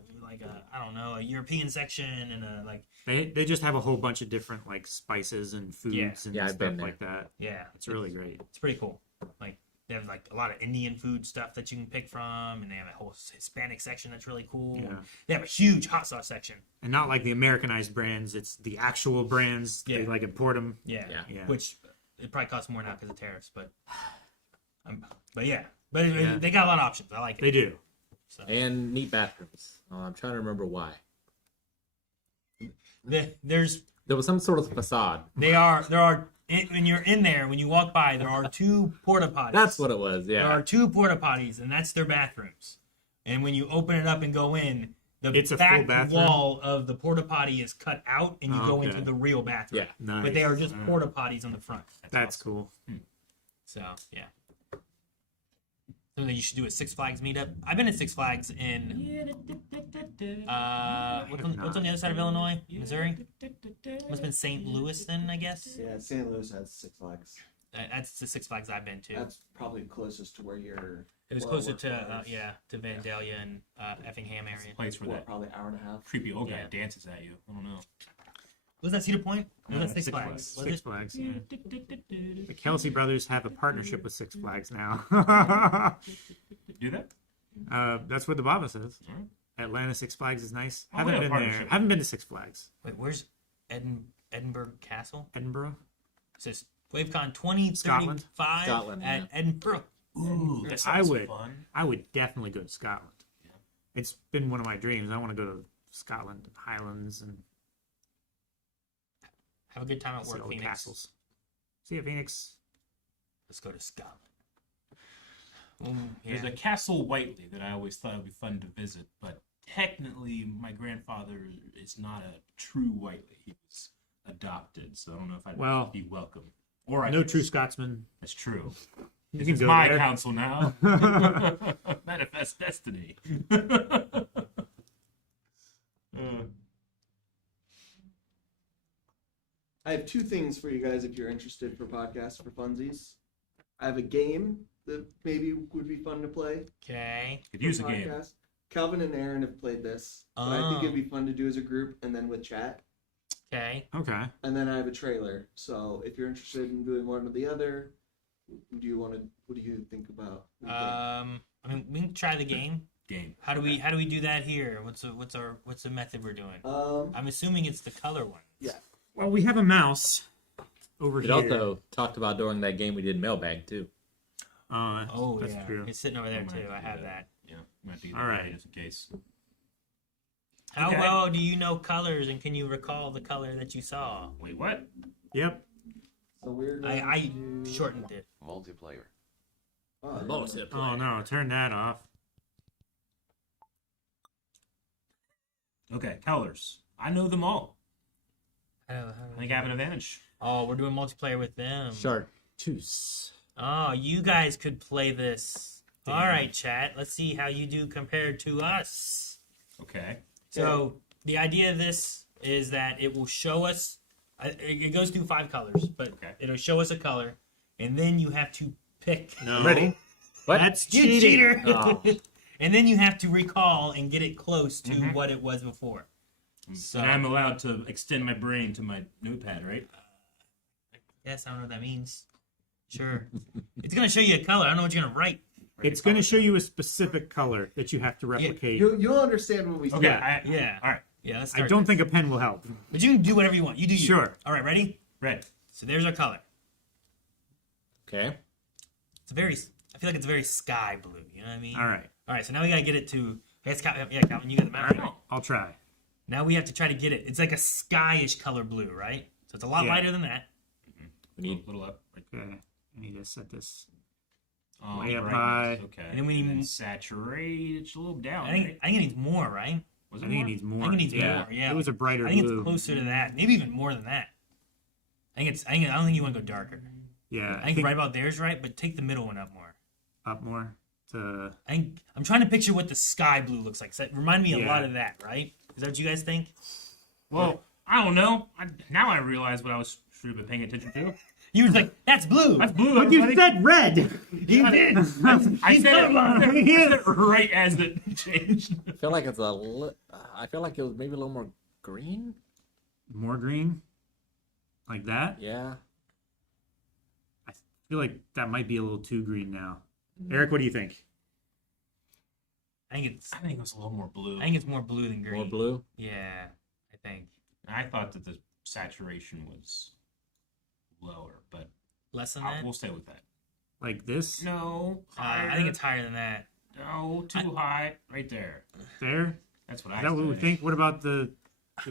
I don't know, a European section and a like They just have a whole bunch of different like spices and foods Yeah. and Yeah, I've stuff been there. like that. yeah, It's really great. it's pretty cool. Like they have like a lot of Indian food stuff that you can pick from, and they have a whole Hispanic section that's really cool. Yeah. They have a huge hot sauce section. And not like the Americanized brands, it's the actual brands. They Yeah. like import them. Yeah, Yeah. which it probably costs more now because of tariffs, but yeah, but Yeah. they got a lot of options. I like it. They do. So. and neat bathrooms. I'm trying to remember why. There's There was some sort of facade. there are when you're in there, when you walk by, there are 2 porta potties. That's what it was. There Yeah. are 2 porta potties, and that's their bathrooms. And when you open it up and go in, the It's a full back bathroom? wall of the porta potty is cut out, and you Oh, go okay. into the real bathroom. Yeah. Nice. But they are just porta potties on the front. That's cool. So yeah. Something that you should do a Six Flags meetup. I've been at Six Flags in what's on the other side of Illinois, Missouri? Must have been St. Louis then, I guess. Yeah, St. Louis has Six Flags. That's the Six Flags I've been to. That's probably closest to where you're. It was where closer work to was. to Vandalia and Effingham It's the area. place where What, that probably hour and a half. creepy old guy Yeah. dances at you. I don't know. Was that Cedar Point? Or was that Six Six Flags? Flags. Was Six it? Flags. Yeah. The Kelsey brothers have a partnership with Six Flags now. Do that? That's what the Baba says. Alright. Atlanta Six Flags is nice. Oh, Haven't yeah, been there. partnership. Haven't been to Six Flags. Wait, where's Edinburgh Castle? Edinburgh. It says Wavecon 2035 Scotland, at yeah. Edinburgh. Ooh, that I sounds would. fun. I would definitely go to Scotland. Yeah. It's been one of my dreams. I want to go to Scotland, Highlands, and Have a good time at see work, all the Phoenix. castles. See a Phoenix. Let's go to Scotland. There's a Castle Whiteley that I always thought would be fun to visit, but technically my grandfather is not a true Whiteley. He was adopted, so I don't know if I'd Well, be welcome. Or I No could- true Scotsman. That's true. You This can is go my there. council now. Manifest destiny. I have 2 things for you guys if you're interested for podcasts for funsies. I have a game that maybe would be fun to play. Okay. Could for use a game. podcast. Calvin and Aaron have played this, but I think it'd be fun to do as a group and then with chat. Okay. Okay. And then I have a trailer. So if you're interested in doing one or the other, what do you think about? What do you think? I mean, we can try the game. Game. How do we do that here? What's the method we're doing? Um, I'm assuming it's the color one. yeah. Well, we have a mouse over It here. also talked about during that game we did mailbag too. Oh that's yeah, true. it's sitting over there I might too. have to I do have that. that. Yeah. Might be All right. just in case. How Okay. well do you know colors, and can you recall the color that you saw? Wait, what? Yep. So we're going I to... shortened it. Multiplayer. Oh, yeah. Bullshit. Oh no, turn that off. Okay, colors. I know them all. How do I think I have an advantage. Oh, we're doing multiplayer with them. Chartreuse. Oh, you guys could play this. Damn. All right, chat. Let's see how you do compared to us. Okay. So the idea of this is that it will show us. It goes through 5 colors, but Okay. it'll show us a color, and then you have to pick. No. Ready? What? That's You cheating. cheater! Oh. and then you have to recall and get it close to Mhm. what it was before. So And I'm allowed to extend my brain to my notepad, right? yes, I don't know what that means. Sure, it's gonna show you a color. I don't know what you're gonna write. It's going to show you a specific color that you have to replicate. You'll understand when we Okay. start. Yeah. All right. Yeah, let's I start. don't think a pen will help. But you can do whatever you want. You do you. Sure. All right, ready? Red. So there's our color. Okay. It's a very. I feel like it's very sky blue. You know what I mean? All right. All right. So now we gotta get it to. Yes, Calvin, yeah, Calvin, you got the map. All right. I'll try. Now we have to try to get it. It's like a skyish color blue, right? So it's a lot Yeah. lighter than that. We need A little up. Right. Okay. I need to set this. Oh, Way up brightness, high. Okay. And then we need- saturate. It's a little down. I think right? I think it needs more, right? Was I it think it more? needs more. I think it needs more. Yeah. It was a brighter I think blue. it's closer to that. Maybe even more than that. I don't think you want to go darker. Yeah. I think right about there's right, but take the middle one up more. up more to. I'm trying to picture what the sky blue looks like. So it reminded me a Yeah. lot of that, right? Is that what you guys think? Well, I don't know. Now I realize what I was should have been paying attention to. You were like, that's blue. That's blue. But you everybody. said red. You did. I said it right as it changed. I feel like it's I feel like it was maybe a little more green. More green. Like that. Yeah. I feel like that might be a little too green now. Eric, what do you think? I think it was a little more blue. it's more blue than green. More blue. Yeah, I think I thought that the saturation was lower, but less than that. we'll stay with that. Like this? No, I think it's higher than that. no too high. Right there. There? That's what Is I. that what we say. think? What about the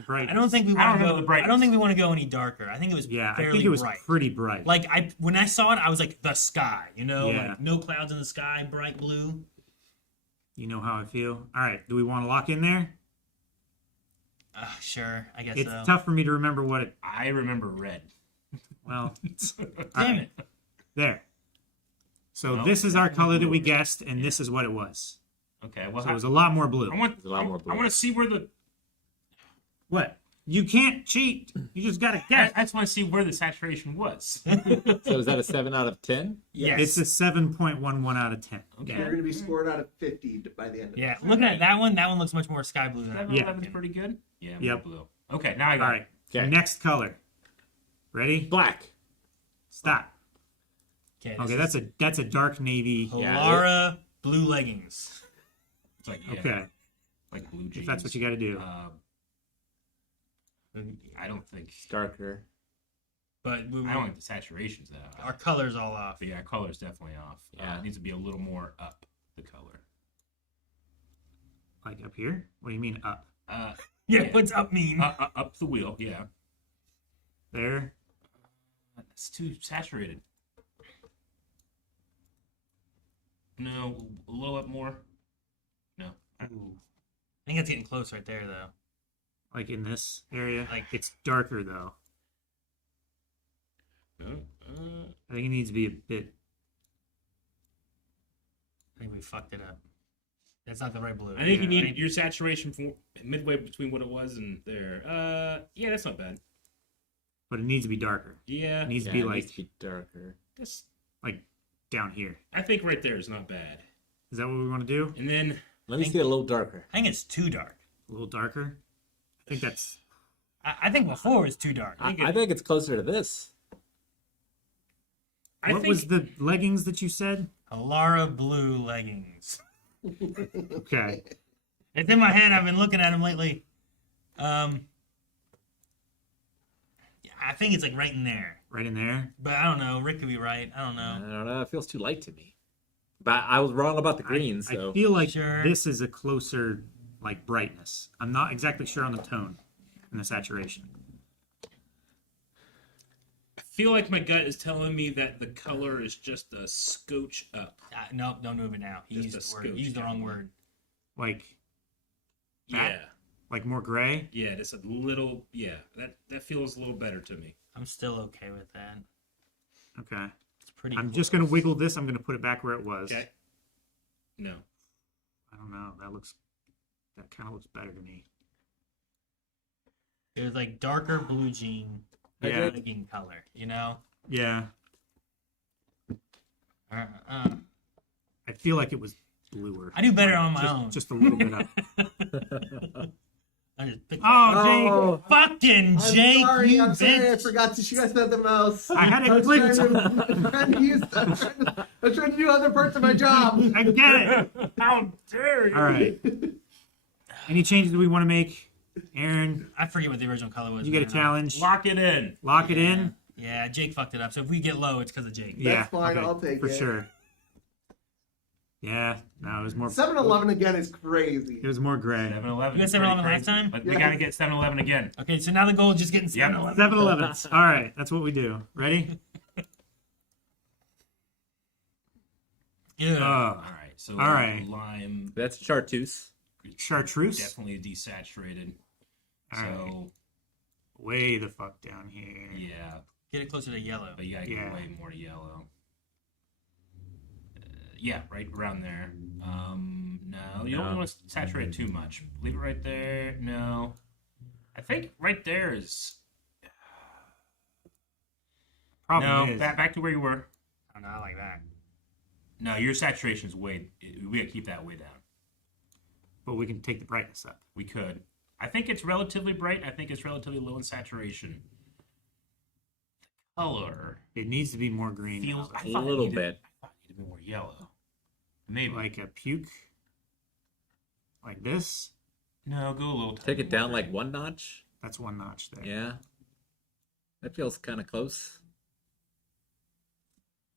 brightness? I don't think we I want don't to know go. the brightness. I don't think we want to go any darker. I think it was Yeah, fairly I think it was bright. pretty bright. Like when I saw it, I was like the sky. You know, Yeah. like no clouds in the sky, bright blue. You know how I feel. All right, do we want to lock in there? Sure, I guess It's so. tough for me to remember what it. I remember red. Well, Damn it! there. So Well, this is our color that we guessed, and this is what it was. Okay. Well, So it was a lot more blue. I want. It's a lot more blue. I want to see where the. What? You can't cheat. You just gotta guess. I just want to see where the saturation was. So is that a 7 out of 10? Yes. It's a 7.11 out of 10. Okay. You're going to be scored out of 50 by the end of Yeah, this. looking at that one looks much more sky blue than that. 7-Eleven's pretty good. Yeah. Yep. More blue. Okay. Now I All got. right. Okay. Next color. Ready? Black. Stop. Okay, Okay, that's a dark navy. Halara blue leggings. It's like yeah, Okay, like blue jeans. if that's what you got to do. I don't think. It's darker. But I don't think the saturation's that high. our color's all off. But yeah, color's definitely off. Yeah. It needs to be a little more up the color. Like up here? What do you mean up? Yeah, Yeah. what's up mean? Up the wheel. Yeah. There? It's too saturated. No, a little up more. No. I think it's getting close right there, though. Like in this area? Like- It's darker though. I think it needs to be a bit. I think we fucked it up. That's not the right blue. I think you Yeah. need your saturation from midway between what it was and there. Yeah, that's not bad. But it needs to be darker. Yeah, It needs to Yeah, be it like needs to be darker. that's. down here. I think right there is not bad. Is that what we want to do? And then Let me see it a little darker. I think it's too dark. A little darker? I think that's. I think before it was too dark. I think it's closer to this. What was the leggings that you said? Halara blue leggings. Okay. It's in my head. I've been looking at them lately. I think it's like right in there. Right in there? But I don't know. Rick could be right. I don't I know. don't know. It feels too light to me. But I was wrong about the green, so. I feel like Sure. this is a closer like brightness. I'm not exactly sure on the tone and the saturation. I feel like my gut is telling me that the color is just a scotch up. No, don't move it now. He Just used a the word. scotch He used the down. wrong word. Like Yeah, like more gray? yeah, just a little. Yeah, that feels a little better to me. I'm still okay with that. Okay. It's pretty. I'm close. just gonna wiggle this. I'm gonna put it back where it was. Okay. No. I don't know. That kind of looks better to me. It was like darker blue jean, Yeah. legging color. You know. Yeah. Uh, I feel like it was bluer. I do better on my own. Just a little bit up. I just picked Oh, Jake. fucking Jake, sorry, you I'm sorry, I bitch. forgot to shoot guys at the mouse. I had it was clicked. trying to do other parts of my job. I get it. How dare you? All right. Any changes we want to make? Aaron, I forget what the original color was. you get a I don't know. challenge. Lock it in. Lock it in. Yeah, Jake fucked it up. So if we get low, it's because of Jake. Yeah, fine, okay, I'll take for it. sure. Yeah, no, it was more. 7-Eleven again is crazy. It was more gray. 7-Eleven. You got 7-Eleven last time? But we Yeah. gotta get 7-Eleven again. Okay, so now the goal is just getting 7-Eleven. 7-Elevens. All right, that's what we do. Ready? Yeah. Oh, All right. So All right. lime That's chartreuse. chartreuse. definitely desaturated. All right. So Way the fuck down here. yeah, Get it closer to yellow. but you gotta Yeah. get way more yellow. Yeah, right around there. No, you don't No. want to saturate too much. Leave it right there. No, I think right there is. Problem No, is, back to where you were. Oh, no, I like that. No, your saturation is way. We gotta keep that way down. but we can take the brightness up. We could. I think it's relatively bright. I think it's relatively low in saturation. The color It needs to be more green. feels now, I A thought it little needed- bit. I thought it needed more yellow. Maybe. like a puke, like this. No, go a little. Take it tiny down more. like one notch. That's one notch there. Yeah. That feels kind of close.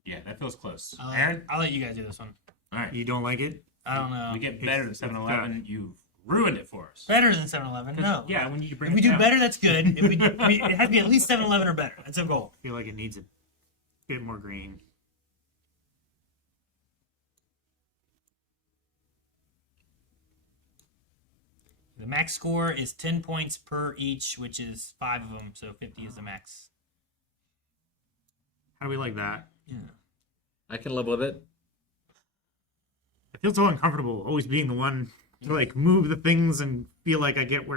Yeah, that feels close. I'll, Aaron, I'll let you guys do this one. all right. You don't like it? I don't know. We get better than It's 7-Eleven. You've ruined it for us. Better than 7-Eleven? 'Cause, No. Yeah, when you bring If we it do down. better, that's good. If it has to be at least 7-Eleven or better. That's a goal. I feel like it needs a bit more green. The max score is 10 points per each, which is 5 of them, so 50 is the max. How do we like that? Yeah. I can live with it. I feel so uncomfortable always being the one to like move the things and feel like I get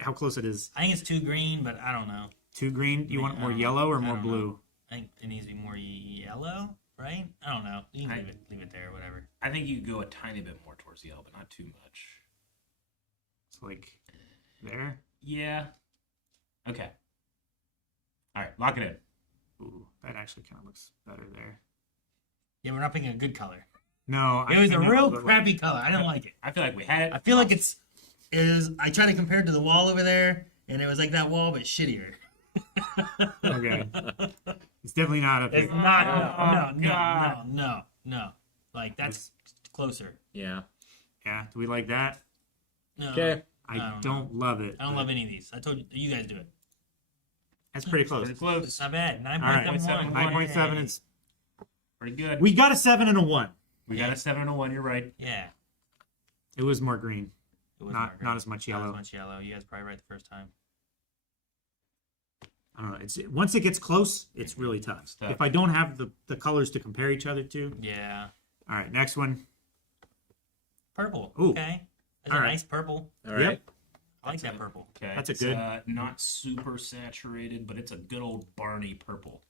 how close it is. I think it's too green, but I don't know. Too green? You want I more don't know. yellow or I more don't know. blue? I think it needs to be more yellow, right? I don't know. You can leave it there, whatever. I think you could go a tiny bit more towards yellow, but not too much. It's like there. Yeah. Okay. All right, lock it in. Ooh, that actually kind of looks better there. Yeah, we're not picking a good color. No, It was I a know, real but, like, crappy color. I didn't like it. I feel like we had it. I feel like it is. I tried to compare it to the wall over there, and it was like that wall, but shittier. Okay, it's definitely not up It's here. not. No, God. no. Like that's closer. Yeah. Yeah, do we like that? No. Okay. I don't don't love it. I don't but love any of these. I told you, you guys do it. That's pretty close. Pretty It's close. not bad. All right, 9.71. 9.7 is. Pretty good. We got a 7 and a 1. We got a 7 and a 1. You're right. Yeah. It was more green, It was not as much Not yellow. as much yellow. You guys probably right the first time. I don't know. It's once it gets close, it's really tough. It's tough. If I don't have the colors to compare each other to. Yeah. All right, next one. Purple. Ooh. Okay. That's All a right. nice purple. All right. Yep. I like that purple. Okay. That's a it's, good- not super saturated, but it's a good old Barney purple.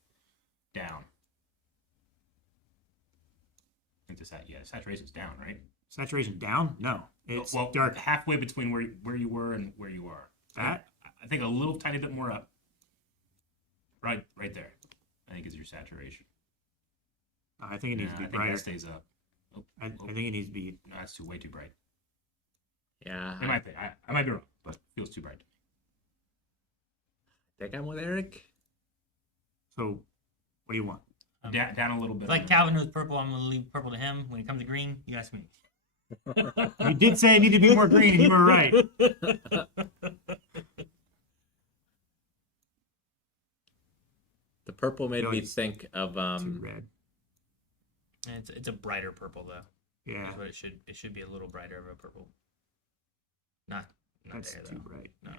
Down. I think saturation's down, right? Saturation down? No, it's well, dark. halfway between where you were and where you are. That? I think a little tiny bit more up. Right there. I think is your saturation. I think it needs to be I think brighter. that stays up. Oh, I think it needs to be. no, that's way too bright. Yeah. It might be. I might be wrong, but it feels too bright. I think I'm with Eric. So, what do you want? Down a little bit. It's like on Calvin knows purple. I'm gonna leave purple to him. When it comes to green, you ask me. You did say it needed to be more green, and you were right. The purple made No, me it's think of Too red. And it's a brighter purple though. Yeah, That's what it should. It should be a little brighter of a purple. Not that's there too though. bright. No. Yeah.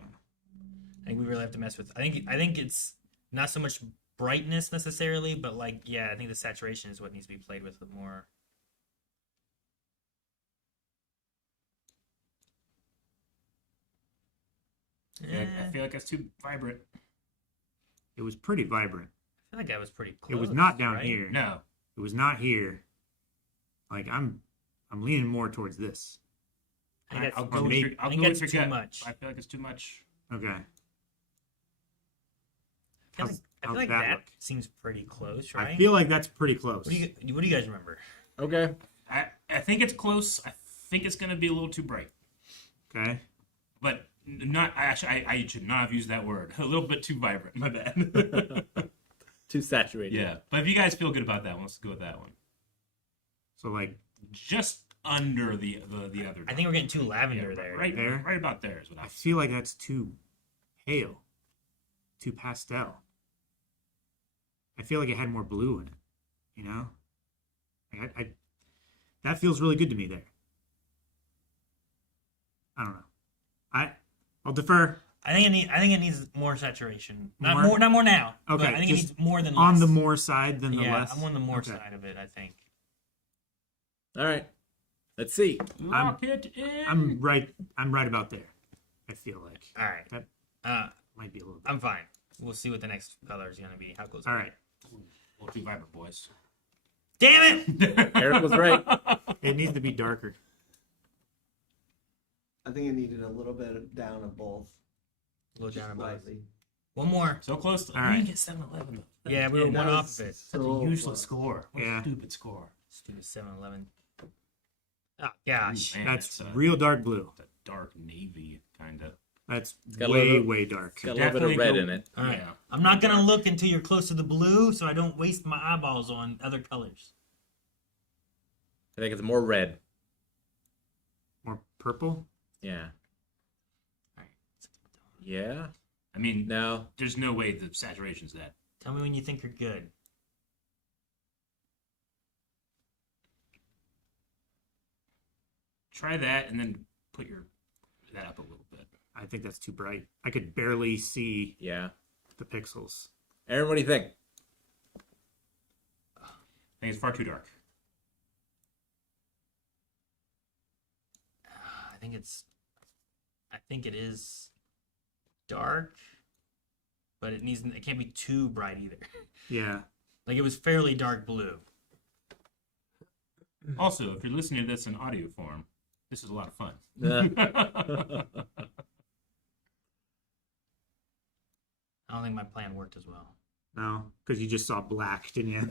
I think we really have to mess with. I think it's not so much brightness necessarily, but like I think the saturation is what needs to be played with more. I feel like that's too vibrant. It was pretty vibrant. I feel like that was pretty close. It was not down right? here. No. It was not here. Like I'm I'm leaning more towards this. I think I'll that's, go with your, I I'll think go that's with too your gut. much. I feel like it's too much. Okay. I feel like, How's that, that look? seems pretty close, right? I feel like that's pretty close. What do you guys remember? Okay. I think it's close. I think it's going to be a little too bright. Okay. But not actually. I should not have used that word. A little bit too vibrant. My bad. Too saturated. Yeah, but if you guys feel good about that one, let's go with that one. So like Just under the other. I think we're getting too lavender there. Right There? Right about there is what I I. feel like that's too pale, too pastel. I feel like it had more blue in it. You know, like I that feels really good to me there. I don't know. I'll defer I think it needs more saturation. Not More? more now. Okay, But I think it just needs more than on less. the more side than the yeah, less. I'm on the more Okay. side of it. I think. All right. Let's see. Lock it in. I'm right about there. I feel like All right. that might be a little bit. I'm fine. We'll see what the next color is gonna be. How close? All right. A little too vibrant, boys. Damn it! Eric was right. It needs to be darker. I think it needed a little bit down of both. A little down above. Slightly. One more. So close. To, All we right. didn't get 7-Eleven though. Yeah, we were And one that off was of it. Such a So useless close. score. What Yeah. a stupid score. Stupid 7-Eleven. Oh gosh. Man, That's it's a, real dark blue. it's a dark navy kind of. That's got a way, little- way dark. Got a little bit of red in it. All right. Yeah. I'm not gonna look until you're close to the blue, so I don't waste my eyeballs on other colors. I think it's more red. More purple. Yeah. All right. Yeah. I mean, No. there's no way the saturation's that. Tell me when you think you're good. Try that and then put that up a little bit. I think that's too bright. I could barely see Yeah. the pixels. Aaron, what do you think? I think it's far too dark. I think it is dark, but it can't be too bright either. Yeah. Like it was fairly dark blue. Also, if you're listening to this in audio form, this is a lot of fun. I don't think my plan worked as well. No, because you just saw black, didn't you?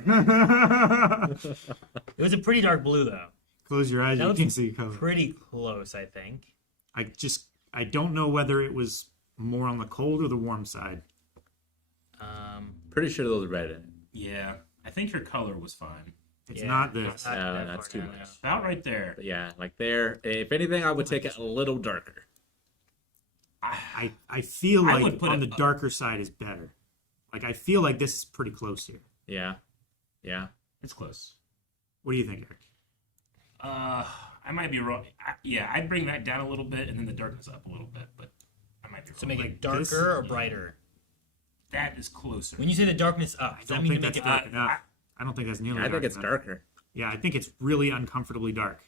It was a pretty dark blue though. Close your eyes, That you looks can see color. Pretty close, I think. I don't know whether it was more on the cold or the warm side. Pretty sure those are red in it. Yeah, I think your color was fine. It's Yeah, not this. not No, that that's far too down, much. About right there. But yeah, like there. If anything, I would take it a little darker. I feel I like would put on it the up. darker side is better. Like I feel like this is pretty close here. Yeah. Yeah. It's close. What do you think, Eric? I might be wrong. I'd bring that down a little bit and then the darkness up a little bit, but I might be wrong. So make Like it darker this? or brighter? That is closer. When you say the darkness up, I does that don't mean think to make that's it dark enough. I don't think that's nearly I dark think it's enough. darker. Yeah, I think it's really uncomfortably dark.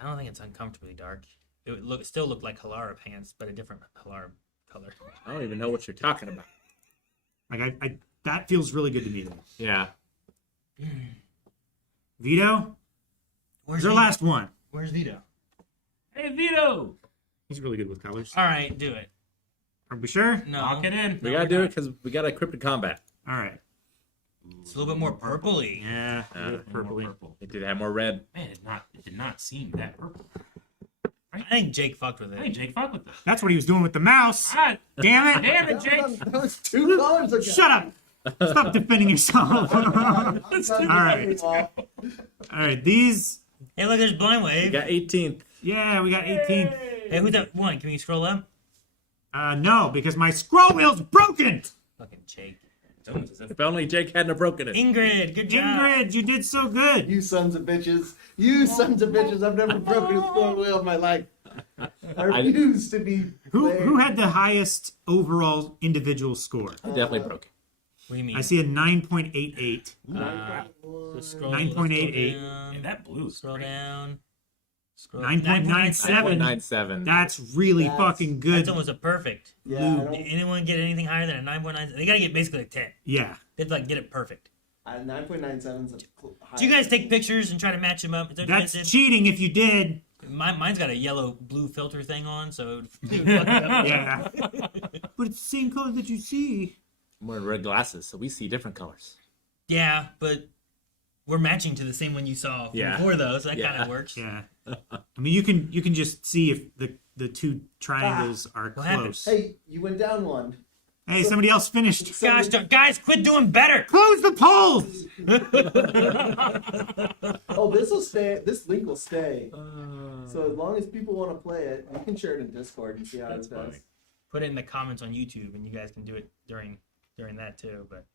I don't think it's uncomfortably dark. It would still look like Halara pants, but a different Halara color. I don't even know what you're talking about. Like I that feels really good to me though. Yeah. Vito, Where's your Vito? last one. Where's Vito? Hey, Vito! He's really good with colors. All right, do it. Are we sure? No, Lock it in. We No, gotta we're do not. it because we got a Cryptid Combat. All right. It's a little bit more purpley. Yeah, Uh, a little purpley. Purple. It did have more red. Man, it did not seem that purple. I think Jake fucked with Hey, it. Jake, fuck with this. That's what he was doing with the mouse. Ah, Damn it! damn it, Jake! That was 2 colors ago. Shut up! Stop defending yourself. All All right. All right, these. Hey, look, there's Blind We Wave. got 18th. Yeah, we got 18th. Hey, who's that one? Can we scroll up? No, because my scroll wheel's broken. Fucking Jake. If only Jake hadn't have broken it. Ingrid, good job. Ingrid, you did so good. You sons of bitches. You sons of bitches. I've never broken a scroll wheel in my life. I refuse to be. Who had the highest overall individual score? I definitely broke it. What do you mean? I see a 9.88. So scroll, 9.88. Scroll Yeah, down. that blue's Scroll great. down. Scroll 9.97. 9.97. That's really That's- fucking good. That's almost a perfect. Yeah, I Did don't- anyone get anything higher than a 9.9? They gotta get basically a 10. Yeah. They have to like get it perfect. 9.97 is Do you guys take pictures and try to match them up? Is that what you guys That's did? cheating if you did. Mine's got a yellow-blue filter thing on, so... Yeah. But it's the same color that you see. I'm wearing red glasses, so we see different colors. Yeah, but we're matching to the same one you saw Yeah. before, though, so that Yeah. kind of works. Yeah. I mean, you can just see if the two triangles are What happened? close. Hey, you went down one. Hey, somebody else finished. Gosh, guys, quit doing better! Close the polls. Oh, this will stay. This link will stay. So as long as people want to play it, you can share it in Discord and see how That's it does. funny. Put it in the comments on YouTube, and you guys can do it during that, too, but...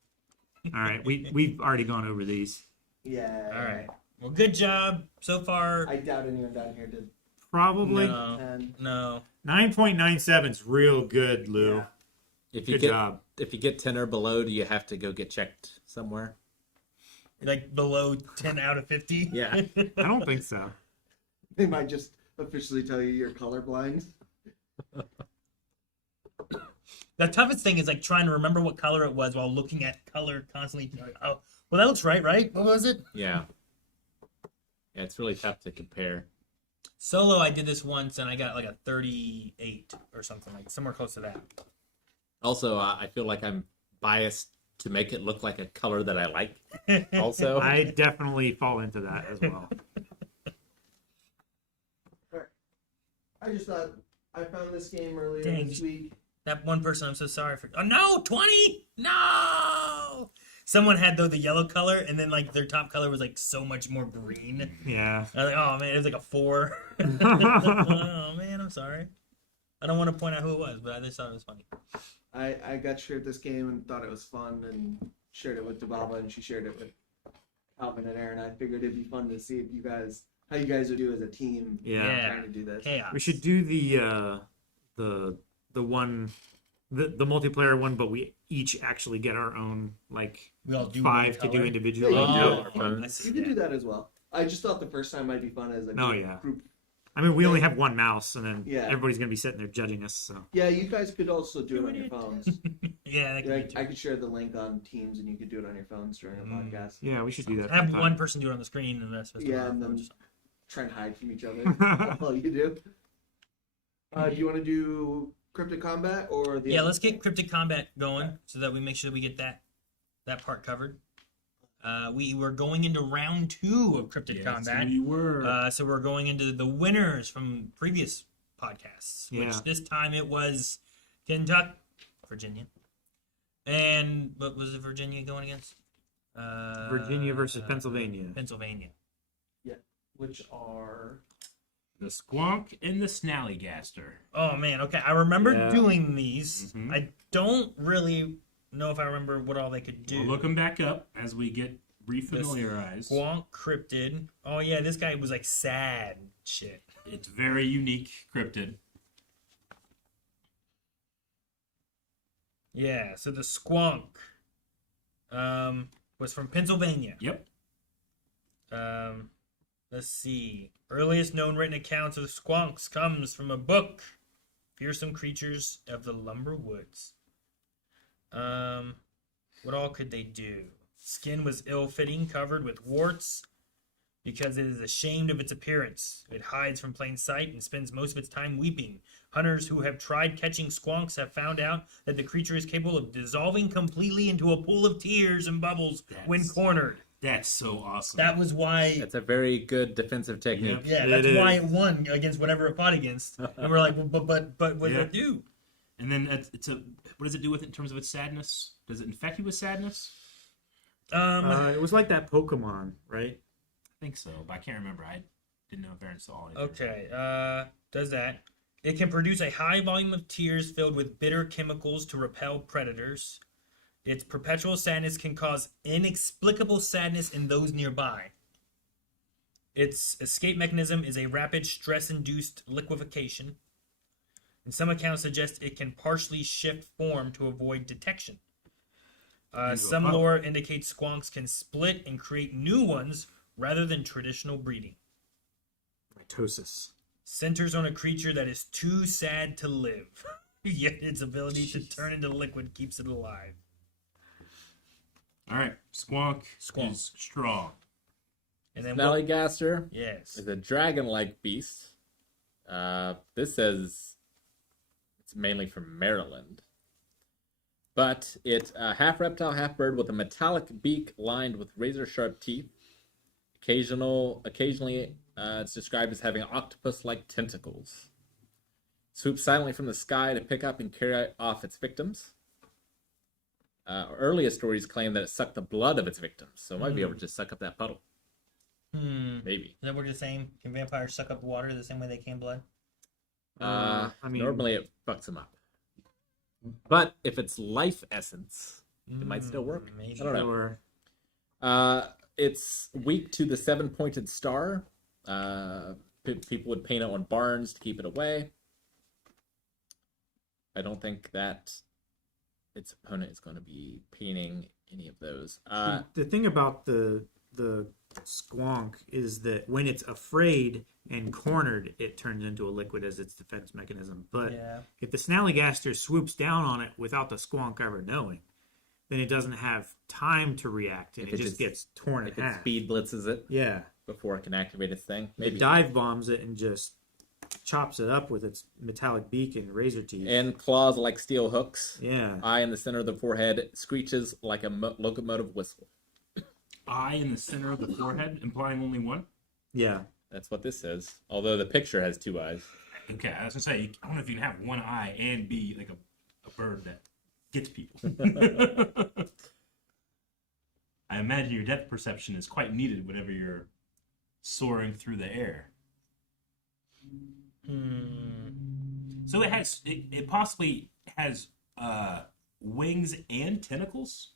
All right, we've already gone over these. Yeah. All right. Well, good job so far. I doubt anyone down here did Probably No. 10. No. 9.97 is real good, Lou. Yeah. If you Good get job. if you get 10 or below, do you have to go get checked somewhere? Like below 10 out of 50? Yeah. I don't think so. They might just officially tell you you're colorblind. The toughest thing is like trying to remember what color it was while looking at color constantly. Oh, well, that looks right? What was it? Yeah. Yeah, it's really tough to compare. Solo, I did this once and I got like a 38 or something, like somewhere close to that. Also, I feel like I'm biased to make it look like a color that I like. Also, I definitely fall into that as well. I just thought I found this game earlier Dang. this week. That one person, I'm so sorry for. Oh no, 20! No! Someone had though the yellow color, and then like their top color was like so much more green. Yeah. I was like, oh man, it was like a 4. Oh man, I'm sorry. I don't want to point out who it was, but I just thought it was funny. I got shared this game and thought it was fun and shared it with Dababa and she shared it with Alvin and Aaron. I figured it'd be fun to see if how you guys would do as a team Yeah. trying to do this. Chaos. We should do the one the multiplayer one, but we each actually get our own like We all do 5 one to do color? individually. Yeah, you can do Oh, it. phones. I see, You can yeah. do that as well. I just thought the first time might be fun as a Oh, yeah. group. I mean, we only have one mouse, and then Yeah. everybody's gonna be sitting there judging us. So Yeah, you guys could also do it on your phones. Yeah, that could Yeah, be too. I could share the link on Teams and you could do it on your phones during a podcast. yeah, we should do that. Have sometime. one person do it on the screen, and that's Yeah, and then try and hide from each other. That's all you do. Do you want to do Cryptid Combat or the Yeah, let's get Cryptid Combat going so that we make sure we get that part covered. We were going into round 2 of Cryptid Combat. You were. So we're going into the winners from previous podcasts, which Yeah. this time it was Kentucky, Virginia. And what was it Virginia going against? Virginia versus Pennsylvania. Pennsylvania. which are The Squonk and the Snallygaster. Oh man, okay. I remember Yeah. doing these. Mhm. I don't really know if I remember what all they could do. We'll look them back up as we get refamiliarized. Squonk Cryptid. Oh yeah, this guy was like sad shit. It's very unique cryptid. Yeah, so the Squonk was from Pennsylvania. Yep. Let's see. Earliest known written accounts of the Squonks comes from a book, Fearsome Creatures of the Lumber Woods. What all could they do? Skin was ill-fitting, covered with warts, because it is ashamed of its appearance. It hides from plain sight and spends most of its time weeping. Hunters who have tried catching squonks have found out that the creature is capable of dissolving completely into a pool of tears and bubbles when That's- cornered. That's so awesome. That was why. It's a very good defensive technique. Yep. Yeah, It that's is. why it won against whatever it fought against. And we're like, well, but what Yeah. did it do? And then it's a. What does it do with it in terms of its sadness? Does it infect you with sadness? It was like that Pokemon, right? I think so, but I can't remember. I didn't know if Aaron saw it. Okay, does that. It can produce a high volume of tears filled with bitter chemicals to repel predators. Its perpetual sadness can cause inexplicable sadness in those nearby. Its escape mechanism is a rapid stress-induced liquefaction. And some accounts suggest it can partially shift form to avoid detection. Some pup. lore indicates squonks can split and create new ones rather than traditional breeding. Mitosis. Centers on a creature that is too sad to live, yet its ability to turn into liquid keeps it alive. All right, Squonk, Squonk. is strong. And then Snallygaster yes. is a dragon-like beast. This says it's mainly from Maryland. But it's a half reptile, half bird with a metallic beak lined with razor-sharp teeth. Occasionally, it's described as having octopus-like tentacles. Swoops silently from the sky to pick up and carry off its victims. Earlier stories claim that it sucked the blood of its victims, so it might be able to just suck up that puddle. Maybe. Is that what you're saying? Can vampires suck up water the same way they can blood? I mean, Normally it fucks them up. But if it's life essence, it might still work. Maybe. I don't know. or It's weak to the 7-pointed star. People would paint it on barns to keep it away. I don't think that its opponent is going to be painting any of those. the thing about the squonk is that when it's afraid and cornered, it turns into a liquid as its defense mechanism. But Yeah. if the snallygaster swoops down on it without the squonk ever knowing, then it doesn't have time to react, and If it it just just- gets torn in if it half. speed blitzes it Yeah, before it can activate its thing. it Maybe. dive bombs it and just chops it up with its metallic beak and razor teeth. And claws like steel hooks. yeah, Eye in the center of the forehead screeches like a locomotive whistle. Eye in the center of the forehead, implying only one. yeah. That's what this says. Although the picture has 2 eyes. Okay, I was gonna say, I don't know if you can have one eye and be like a bird that gets people. I imagine your depth perception is quite needed whenever you're soaring through the air. So it possibly has wings and tentacles.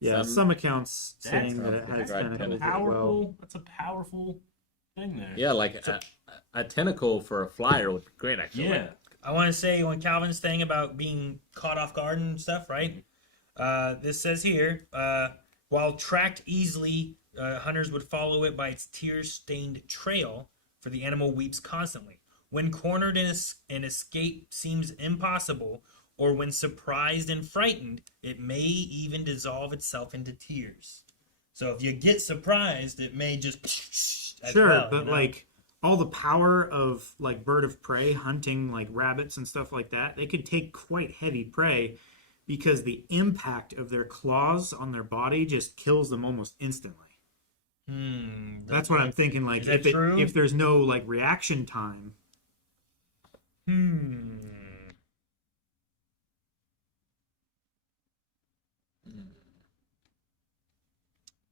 Yeah, some accounts That's saying that it has right, tentacles as Powerful. well. That's a powerful thing there. Yeah, like a tentacle for a flyer would be great, actually. Yeah. I want to say on Calvin's thing about being caught off guard and stuff, right? This says here, while tracked easily, hunters would follow it by its tear-stained trail, for the animal weeps constantly. When cornered and escape seems impossible, or when surprised and frightened, it may even dissolve itself into tears. So if you get surprised, it may just as Sure, well, but you know? like all the power of like bird of prey hunting like rabbits and stuff like that, they could take quite heavy prey because the impact of their claws on their body just kills them almost instantly. That's what I'm thinking. Like Is that true? if there's no like reaction time,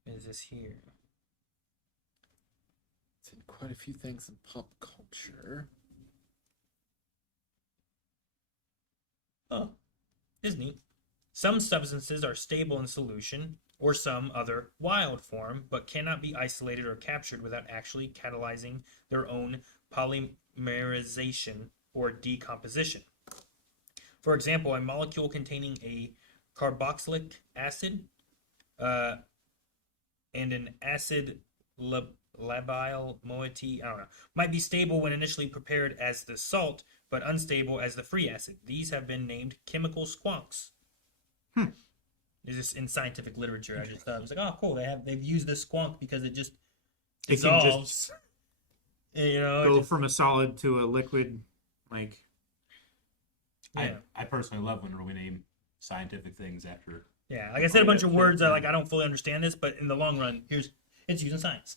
What is this here? It's in quite a few things in pop culture. Oh, this is neat. Some substances are stable in solution or some other wild form, but cannot be isolated or captured without actually catalyzing their own polymerization or decomposition. For example, a molecule containing a carboxylic acid and an acid labile moiety, I don't know, might be stable when initially prepared as the salt, but unstable as the free acid. These have been named chemical squonks. It's just in scientific literature. I just thought it was like, oh, cool. They've used this squonk because it just it can dissolves. You know, go from a solid to a liquid. Like, yeah. I personally love when we name scientific things after. Yeah, like I said, a bunch of words that like I don't fully understand this, but in the long run, it's using science.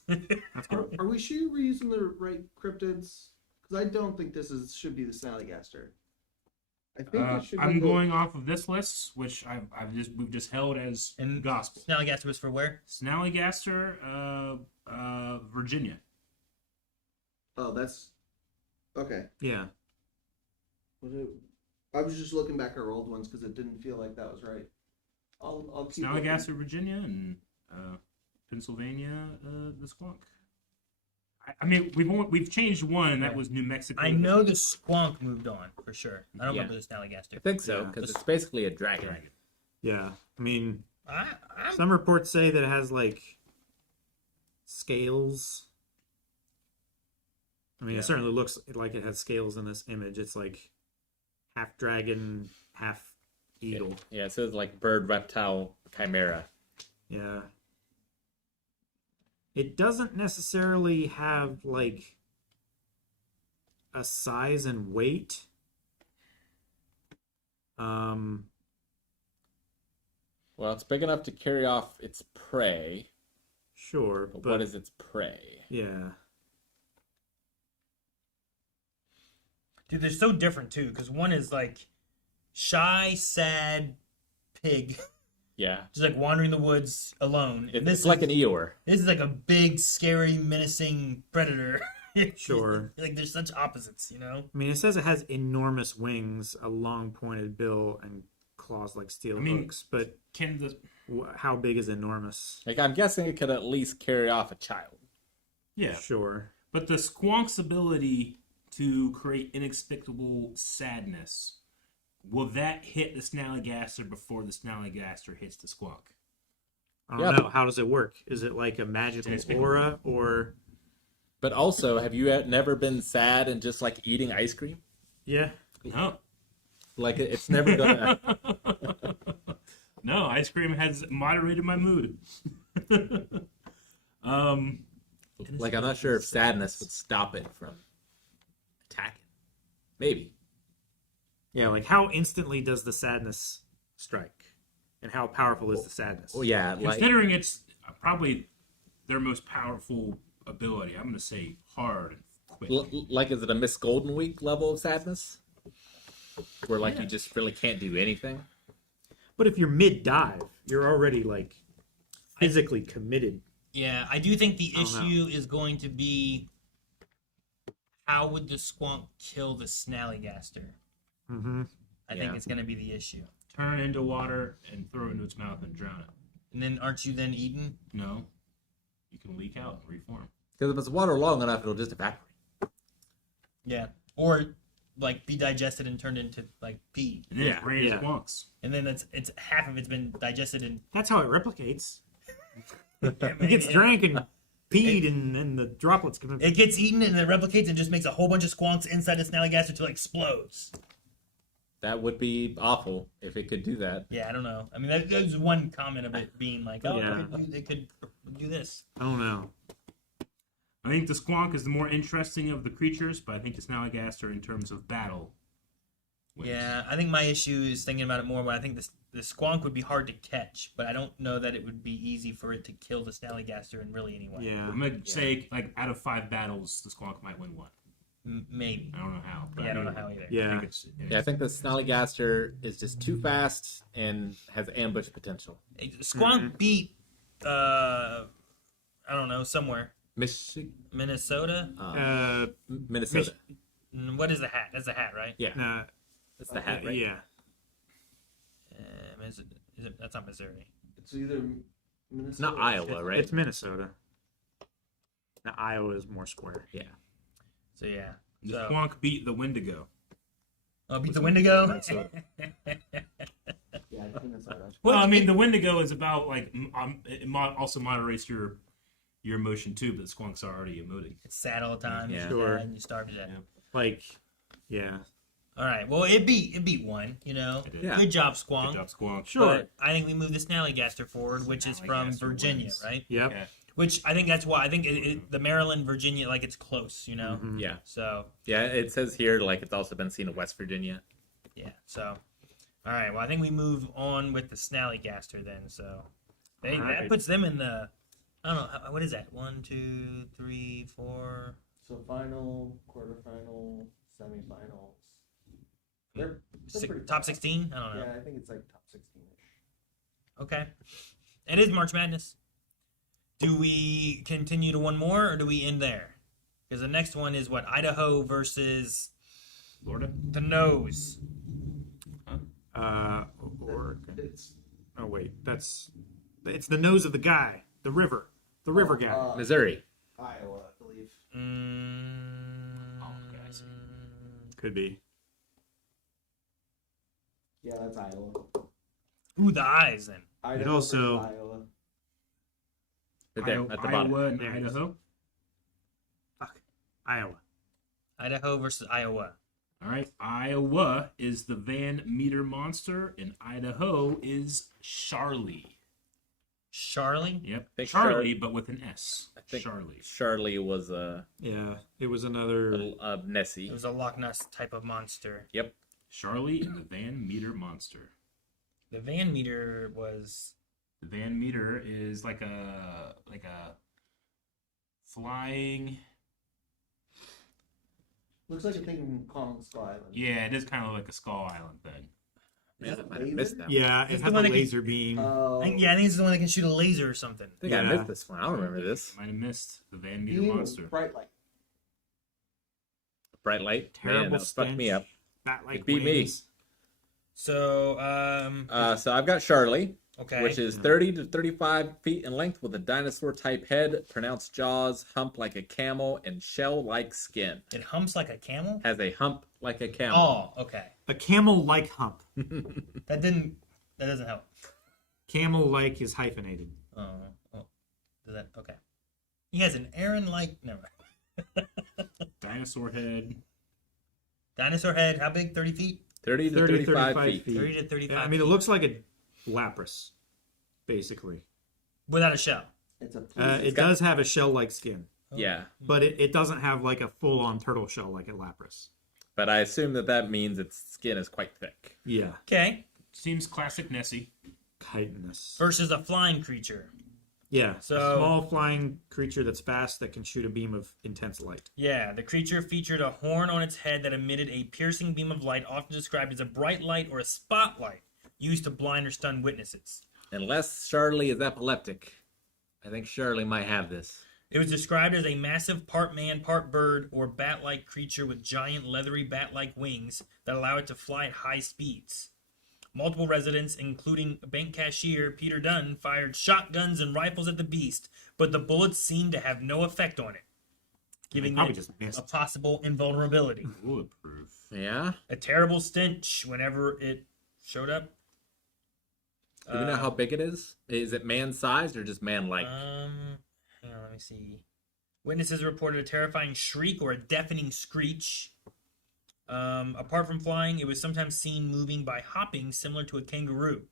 Are we sure we're using the right cryptids? Because I don't think should be the snallygaster. I think it should be I'm the- going off of this list, which we've just held as And gospel. Snallygaster was for where? Snallygaster, Virginia. Oh, that's okay. yeah, I was just looking back at our old ones because it didn't feel like that was right. I'll keep looking. Snallygaster, Virginia, and Pennsylvania, the squonk. I mean, we've changed one, and that was New Mexico. I know the squonk moved on for sure. I don't Yeah. remember the Snallygaster. I think so, Yeah. because it's basically a dragon. yeah. I mean, I'm some reports say that it has like scales. I mean, Yeah. it certainly looks like it has scales in this image. It's like half dragon, half eagle. Yeah, it says like bird, reptile, chimera. Yeah. It doesn't necessarily have like a size and weight. Well, it's big enough to carry off its prey, Sure, but but what is its prey? yeah. Dude, they're so different too, because one is like shy, sad pig, Yeah. just like wandering the woods alone. And It's like an Eeyore. this is like a big, scary, menacing predator. Sure. Like there's such opposites, you know? I mean, it says it has enormous wings, a long pointed bill, and claws like steel hooks. But Can the how big is enormous? Like, I'm guessing it could at least carry off a child. yeah, Sure. but the squonk's ability to create inexplicable sadness, will that hit the Snallygaster before the Snallygaster hits the squonk? I Yeah, don't know. but- How does it work? Is it like a magical aura or? But also, have you never been sad and just like eating ice cream? Yeah. No. Like, it's never gonna. No, ice cream has moderated my mood. Like, I'm not sure if sadness would stop it from attacking. Maybe. Yeah. Like how instantly does the sadness strike, and how powerful is the sadness? Oh, yeah. Like, Considering it's probably their most powerful ability, I'm going to say hard and quick. like, is it a Miss Golden Week level of sadness? Where, like, Yeah. you just really can't do anything? But if you're mid dive, you're already like physically committed. Yeah, I do think the I don't know. issue is going to be how would the squonk kill the Snallygaster? Mm-hmm. I think Yeah. it's going to be the issue. Turn it into water and throw it into its mouth and drown it. And then aren't you then eaten? No. You can leak out and reform. Because if it's water long enough, it'll just evaporate. Yeah. Or like be digested and turned into like pee. And then Yeah, it's raised yeah. squonks. And then it's half of it's been digested and That's how it replicates. It it gets drank and peed, and then the droplets come in. gets eaten and it replicates and just makes a whole bunch of squonks inside the Snallygaster until it explodes. That would be awful if it could do that. Yeah, I don't know. I mean, there's one comment of it being like, oh, Yeah. they could do this. I don't know. I think the squonk is the more interesting of the creatures, but I think the Snallygaster, in terms of battle, wins. Yeah, I think my issue is thinking about it more, but I think the squonk would be hard to catch, but I don't know that it would be easy for it to kill the Snallygaster in really any way. Yeah. I'm going to say, like, out of 5 battles, the squonk might win one. Maybe. I don't know how. But Yeah, I don't know how either. I Yeah. think it's, Yeah, I think the Snallygaster is just too fast and has ambush potential. Squonk beat, I don't know, somewhere. Michigan, Minnesota? Minnesota. What is the hat? That's the hat, right? Yeah, Nah, that's the hat, right? Yeah. That's not Missouri. It's either Minnesota. It's not Iowa, right? It's Minnesota. Now, Iowa is more square. Yeah. So, yeah. the So, squonk beat the Wendigo. oh, beat the Wendigo? Minnesota. Yeah, it's Minnesota. Well, I mean, the Wendigo is about, like, also moderates your emotion, too, but the squonk's already emoting. It's sad all the time. Yeah. Sure. And you starve to death. Yeah. Like, yeah. All right. Well, it beat one, you know. It did. Yeah. Good job, Squonk. Good job, squonk. Sure. But I think we move the Snallygaster forward, which is from Snallygaster Virginia, wins. right? Yep. Yeah. Which I think that's why I think the Maryland, Virginia, like it's close, you know. Mhm. Yeah. So Yeah, it says here, like, it's also been seen in West Virginia. yeah. So all right. Well, I think we move on with the Snallygaster then. So that Alright. puts them in the. I don't know. What is that? 1, 2, 3, 4. So final, quarterfinal, semifinals. They're pretty Top fast. 16? I don't know. Yeah, I think it's like top 16ish. Okay. It is March Madness. Do we continue to one more, or do we end there? Because the next one is what? Idaho versus Florida? the Nose. Oregon. It's Oh, wait. It's the nose of the guy. The river. The river guy. Missouri. Iowa, I believe. Okay, I see. Could be. Yeah, that's Iowa. Ooh, the eyes then. Idaho also- versus Iowa. Right there, at the bottom. Iowa and There it is. Idaho. Fuck. Iowa. Idaho versus Iowa. All right. Iowa is the Van Meter monster, and Idaho is Charlie. Charlie? Yep. think Charlie, but with an S. I think Charlie. Charlie was a Yeah, it was another. Nessie. It was a Loch Ness type of monster. Yep. Charlie and the Van Meter monster. The Van Meter was The Van Meter is like a flying. Looks like a thing from Kong Skull Island. Yeah, it is kind of like a Skull Island thing. Man, I that might have laser? missed that. Yeah, It's it the had one the that can- laser beam. Oh, I think it's the one that can shoot a laser or something. I think I Yeah. missed this one. I don't remember this. Might have missed the Van Meter beam with monster. bright light. Bright light. Terrible Man, that fucked me up. Bat-like It beat me. wings. So, So I've got Charlie, okay. which is 30 to 35 feet in length with a dinosaur-type head, pronounced jaws, hump like a camel, and shell-like skin. It humps like a camel? Has a hump like a camel. Oh, okay. A camel-like hump. That doesn't help. Camel-like is hyphenated. Oh. Does that, okay. He has an Aaron-like, never mind. Dinosaur head. Dinosaur head, how big? 30 feet? 30 to 30, 35 35 feet. feet. 30 to 35 Yeah, I mean, it feet. looks like a lapras, basically. Without a shell. It's a It does have a shell-like skin, Yeah, but it doesn't have like a full-on turtle shell like a lapras. but I assume that means its skin is quite thick. Yeah, Okay. Seems classic Nessie. chitinous. Versus a flying creature. Yeah, So- a small flying creature that's fast that can shoot a beam of intense light. Yeah, the creature featured a horn on its head that emitted a piercing beam of light, often described as a bright light or a spotlight, used to blind or stun witnesses. Unless Charlie is epileptic. I think Charlie might have this. It was described as a massive part man, part bird, or bat-like creature with giant leathery bat-like wings that allow it to fly at high speeds. Multiple residents, including bank cashier Peter Dunn, fired shotguns and rifles at the beast, but the bullets seemed to have no effect on it, giving probably it just missed. a possible invulnerability. Bulletproof. Yeah? A terrible stench whenever it showed up. Do we know how big it is? Is it man-sized or just man-like? Hang on, let me see. Witnesses reported a terrifying shriek or a deafening screech. Apart from flying, it was sometimes seen moving by hopping, similar to a kangaroo.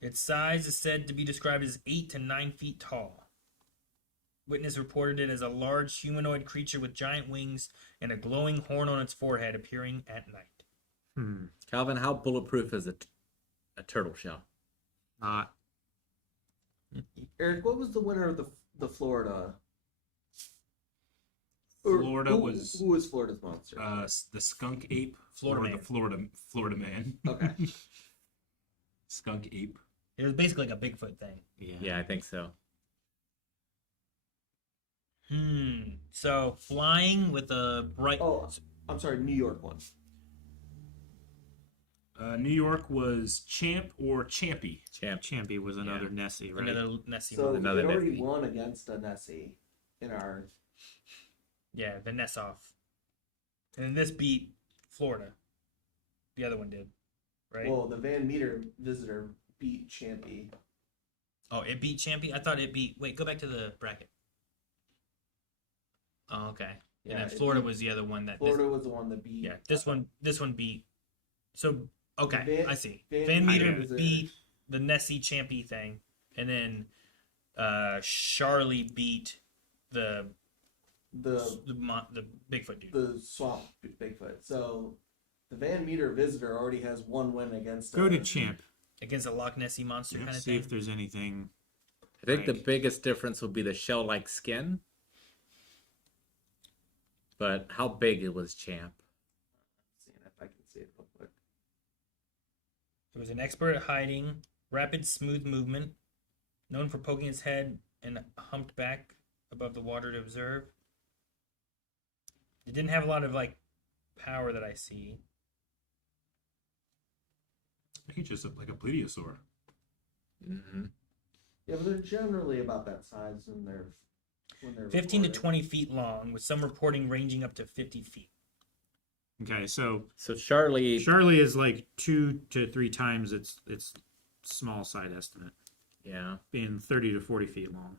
Its size is said to be described as 8 to 9 feet tall. Witness reported it as a large humanoid creature with giant wings and a glowing horn on its forehead appearing at night. Calvin, how bulletproof is a turtle shell? Not. Eric, what was the winner of the Florida? Florida who was Florida's monster? the skunk ape Florida or man. the Florida man. Okay. Skunk ape. It was basically like a Bigfoot thing. Yeah, I think so. So flying with a bright. Oh, I'm sorry, New York one. New York was Champ or Champy. Champy was another Nessie, right? Another Nessie. So one. we already Nessie. won against a Nessie in our. Yeah, the Nessoff. And this beat Florida. The other one did, right? Well, the Van Meter visitor beat Champy. Oh, it beat Champy. I thought it beat. Wait, go back to the bracket. Oh, okay. Yeah, And it then Florida beat- was the other one that. Florida was the one that beat. Yeah, this one beat. So okay, Van- I see. Van Van Meter Meter beat the Nessie Champy thing, and then Charlie beat the the the Bigfoot dude. the swamp Bigfoot. So the Van Meter visitor already has one win against. Go to Champ. Against a Loch Nessie monster kind of See thing. if there's anything. I think the Like- biggest difference would be the shell-like skin. But how big it was, Champ? Seeing if I can see it real quick. It was an expert at hiding, rapid, smooth movement, known for poking its head and humped back above the water to observe. It didn't have a lot of like power that I see. I think it's just like a plesiosaur. Mm-hmm. Yeah, but they're generally about that size when they're 15 to recorded. 20 feet long, with some reporting ranging up to 50 feet. Okay, so So Charlie, Charlie is like 2 to 3 times its small side estimate, yeah, being 30 to 40 feet long.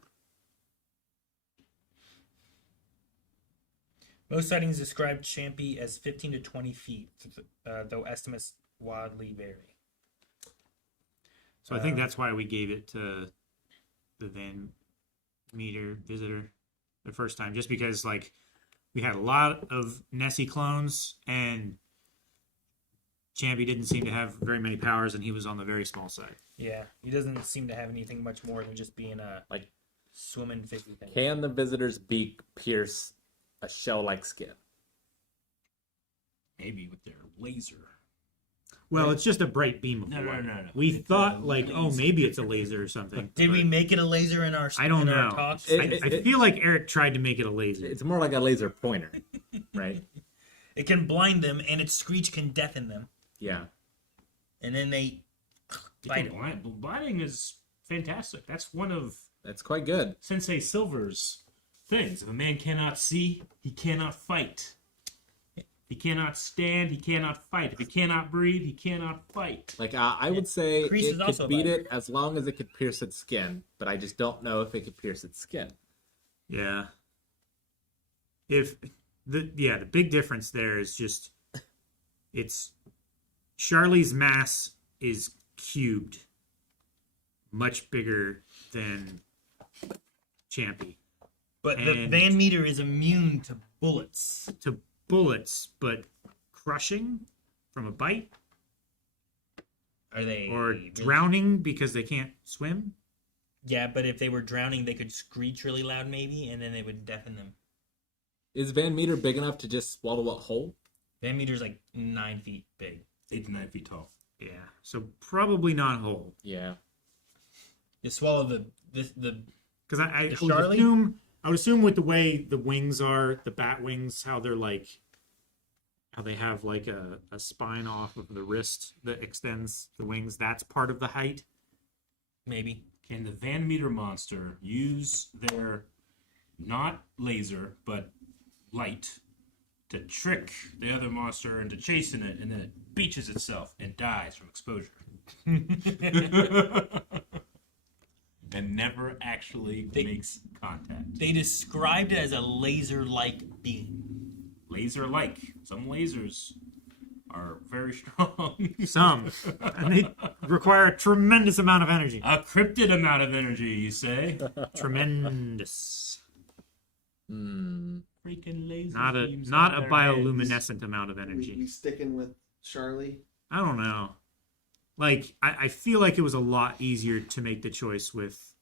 Most sightings describe Champy as 15 to 20 feet, though estimates wildly vary. So I think that's why we gave it to the Van Meter visitor the first time, just because like we had a lot of Nessie clones and Champy didn't seem to have very many powers, and he was on the very small side. Yeah, he doesn't seem to have anything much more than just being a Like, swimming fishy thing. can the visitor's beak pierce a shell-like skin? Maybe with their laser. Well, it's just a bright beam of No, light. no. We It's thought a like, oh, laser. maybe it's a laser or something. Did we make it a laser in our? I don't in our know. talks? I feel like Eric tried to make it a laser. It's more like a laser pointer, right? It can blind them, and its screech can deafen them, Yeah. and then they bite it. Blinding is fantastic. That's one of That's quite good. Sensei Silver's things. If a man cannot see, he cannot fight. He cannot stand, he cannot fight. If he cannot breathe, he cannot fight. Like, I would say Crease is it also could beat better. it as long as it could pierce its skin, but I just don't know if it could pierce its skin. Yeah. If the big difference there is just it's Charlie's mass is cubed, much bigger than Champy. But the And- Van Meter is immune to bullets. To bullets, but crushing from a bite Are they? or really- drowning because they can't swim. Yeah, but if they were drowning, they could screech really loud, maybe, and then they would deafen them. Is Van Meter big enough to just swallow a whole? Van Meter's like 9 feet big. 8 to 9 feet tall. Yeah, so probably not whole. Yeah. You swallow the Because I The would Charlie? I would assume with the way the wings are, the bat wings, how they're like, how they have like a spine off of the wrist that extends the wings. That's part of the height. maybe. Can the Van Meter monster use their not laser but light to trick the other monster into chasing it, and then it beaches itself and dies from exposure? And never actually makes contact. They described it as a laser-like beam. Laser-like. Some lasers are very strong. Some, and they require a tremendous amount of energy. A cryptid amount of energy, you say? Tremendous. Hmm. Freaking laser. Not a beams not on a their heads. bioluminescent amount of We energy. sticking with Charlie. I don't know. Like I feel like it was a lot easier to make the choice with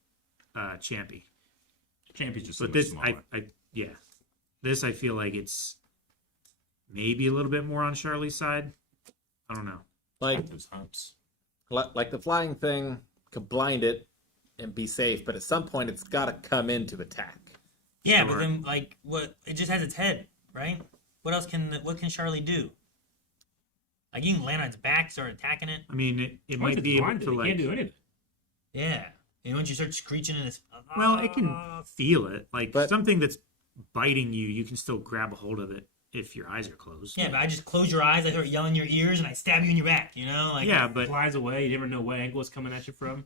Champy. Champion's just so But much this, smaller. this I feel like it's maybe a little bit more on Charlie's side. I don't know. Like, Those humps. like the flying thing could blind it and be safe, but at some point it's got to come in to attack. Yeah, Sure. but then like what? It just has its head, right? What else can Charlie do? Like you can land on its back, start attacking it. I mean, it Once might it's be able blinded, to it like. can't do anything. Yeah, and once you start screeching in its Well, it can feel it. Like But- something that's biting you, you can still grab a hold of it if your eyes are closed. Yeah, but I just close your eyes, I start yelling in your ears, and I stab you in your back. You know, like Yeah, It but flies away. You never know what angle it's coming at you from.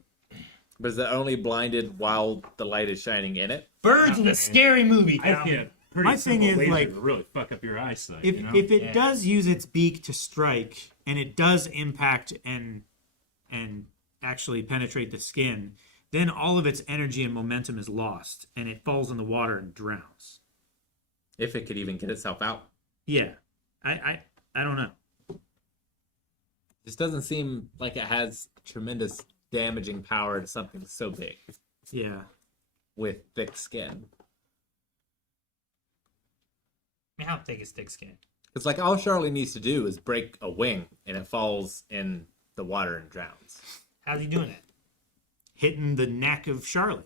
But is it only blinded while the light is shining in it? Birds is a scary movie. I Calvin. can't. Pretty My thing simple is, laser like, to really fuck up your eyesight. if you know? if it Yeah. does use its beak to strike and it does impact and actually penetrate the skin, then all of its energy and momentum is lost and it falls in the water and drowns. If it could even get itself out. Yeah. I don't know. Just doesn't seem like it has tremendous damaging power to something so big Yeah. with thick skin. I mean, how thick is thick skin? It's like all Charlie needs to do is break a wing and it falls in the water and drowns. How's he doing it? Hitting the neck of Charlie.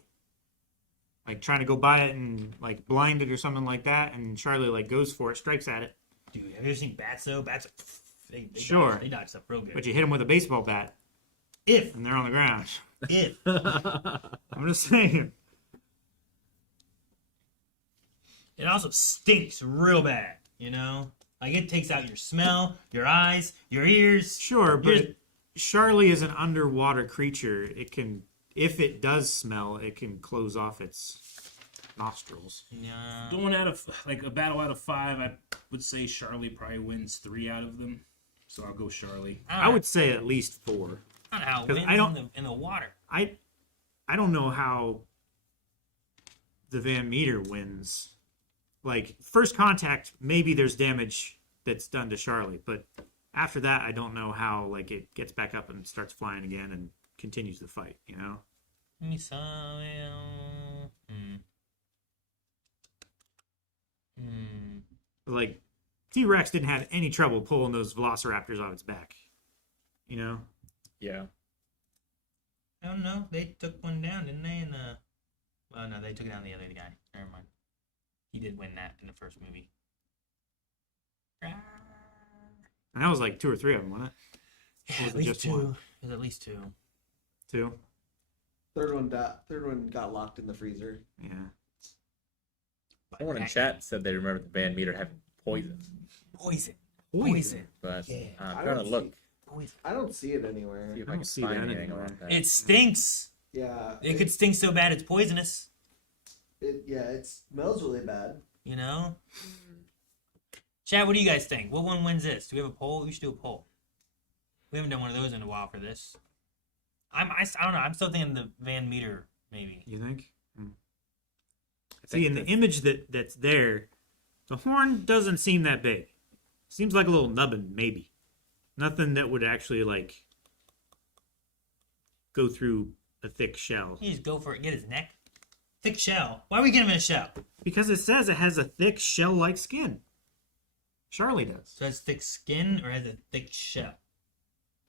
Like trying to go by it and like blind it or something like that, and Charlie like goes for it, strikes at it. Dude, have you ever seen bats though? Bats, they Sure. they dodge stuff real good. But you hit them with a baseball bat if and they're on the ground. I'm just saying. it also stinks real bad, you know, like it takes out your smell, your eyes, your ears. Sure, You're- but Charlie is an underwater creature. It can, if it does smell, it can close off its nostrils. Yeah. Going out of like a battle out of 5, I would say Charlie probably wins 3 out of them. So I'll go Charlie. I would say at least 4. I don't know how it 'cause wins I don't- in the water. I don't know how the Van Meter wins. Like, first contact, maybe there's damage that's done to Charlie, but after that, I don't know how, like, it gets back up and starts flying again and continues the fight, you know? Let me saw. Like, T-Rex didn't have any trouble pulling those velociraptors off its back, you know? Yeah. I don't know. They took one down, didn't they? Well, no, they took down the other guy. Never mind. He did win that in the first movie. And that was like 2 or 3 of them, wasn't it? Yeah, was at it least just 2. one? It was at least 2. 2? Third one got locked in the freezer. Yeah. Someone in chat said they remember the Van Meter having poison, Poison. but Yeah. I'm I trying don't to look. Poison. I don't see it anywhere. See if I I don't can see find that anything anywhere. about that. It stinks. Yeah. It could stink so bad it's poisonous. It smells really bad. You know? Chat, what do you guys think? What one wins this? Do we have a poll? We should do a poll. We haven't done one of those in a while for this. I don't know. I'm still thinking the Van Meter, maybe. You think? I See, think in the that- image that's there, the horn doesn't seem that big. Seems like a little nubbin, maybe. Nothing that would actually, like, go through a thick shell. He just go for it. Get his neck. Thick shell. Why are we getting him in a shell? Because it says it has a thick shell-like skin. Charlie does. So it's thick skin or has a thick shell?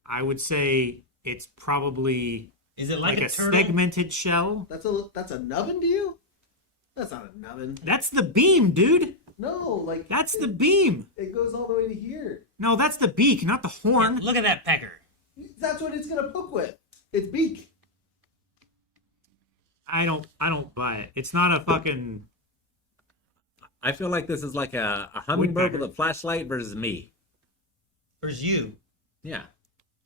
I would say it's probably Is it like like a a turtle? segmented shell. That's a nubbin to you? That's not a nubbin. That's the beam, dude. No, like That's the beam. It goes all the way to here. No, that's the beak, not the horn. Yeah, look at that pecker. That's what it's gonna poke with. Its beak. I don't buy it. It's not a fucking. I feel like this is like a hummingbird Woodpecker. with a flashlight versus me. Where's you? Yeah.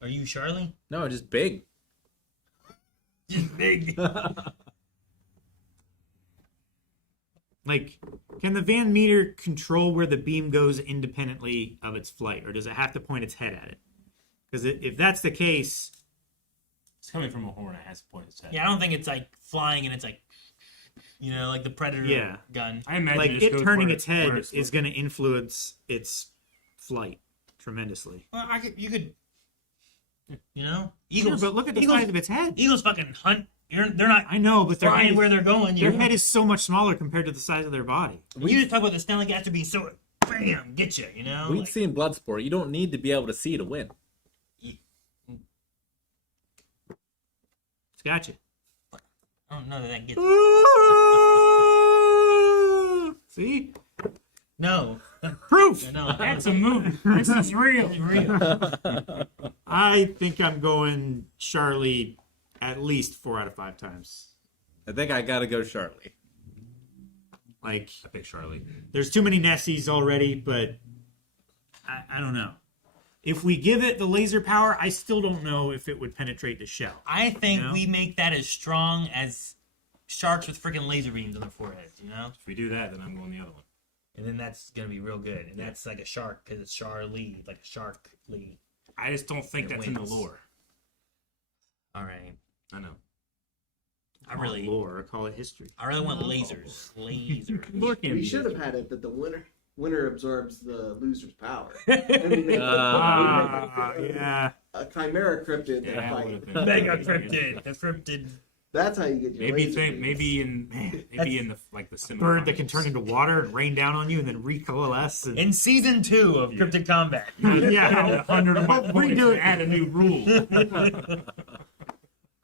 Are you Charlie? No, just big. Just big. Like, can the Van Meter control where the beam goes independently of its flight, or does it have to point its head at it? Because if that's the case, It's coming from a horn. It has to point its head. Yeah, I don't think it's like flying and it's like, like the Predator Yeah. gun. I imagine like it just it goes turning where its where head it's is going to influence its flight tremendously. Well, you could, Sure, Eagles. but look at the Eagles, size of its head. Eagles fucking hunt. They're not I know, but their flying head, where they're going. their head is so much smaller compared to the size of their body. You just talk about the Stanley Gaster being so bam, get you. We've Like, seen Bloodsport. You don't need to be able to see to win. It's got you. I don't know that gets. See? No, Proof! no, That's a movie. This is real. It's real. I think I'm going Charlie at least 4 out of 5 times. I think I gotta go Charlie. Like, I pick Charlie. there's too many Nessies already, but I don't know. If we give it the laser power, I still don't know if it would penetrate the shell. I think You know? we make that as strong as sharks with freaking laser beams on their foreheads. If we do that, then I'm going the other one. And then that's gonna be real good. And that's like a shark because it's Charlie, like a shark Lee. I just don't think It that's in the wins. lore. All right. I know. I really lore, call it history. want lasers. Lasers. Lore can't We be should have history. had it that the winner absorbs the loser's power. Yeah. A chimera cryptid that Yeah, fight. would've been- Mega cryptid. The cryptid. That's how you get your Maybe laser think beams. maybe in the the cinema. Bird that can turn into water and rain down on you and then recoalesce. And... In season 2 of Cryptid Combat. yeah. 100 of my Redo points it. and add a new rule.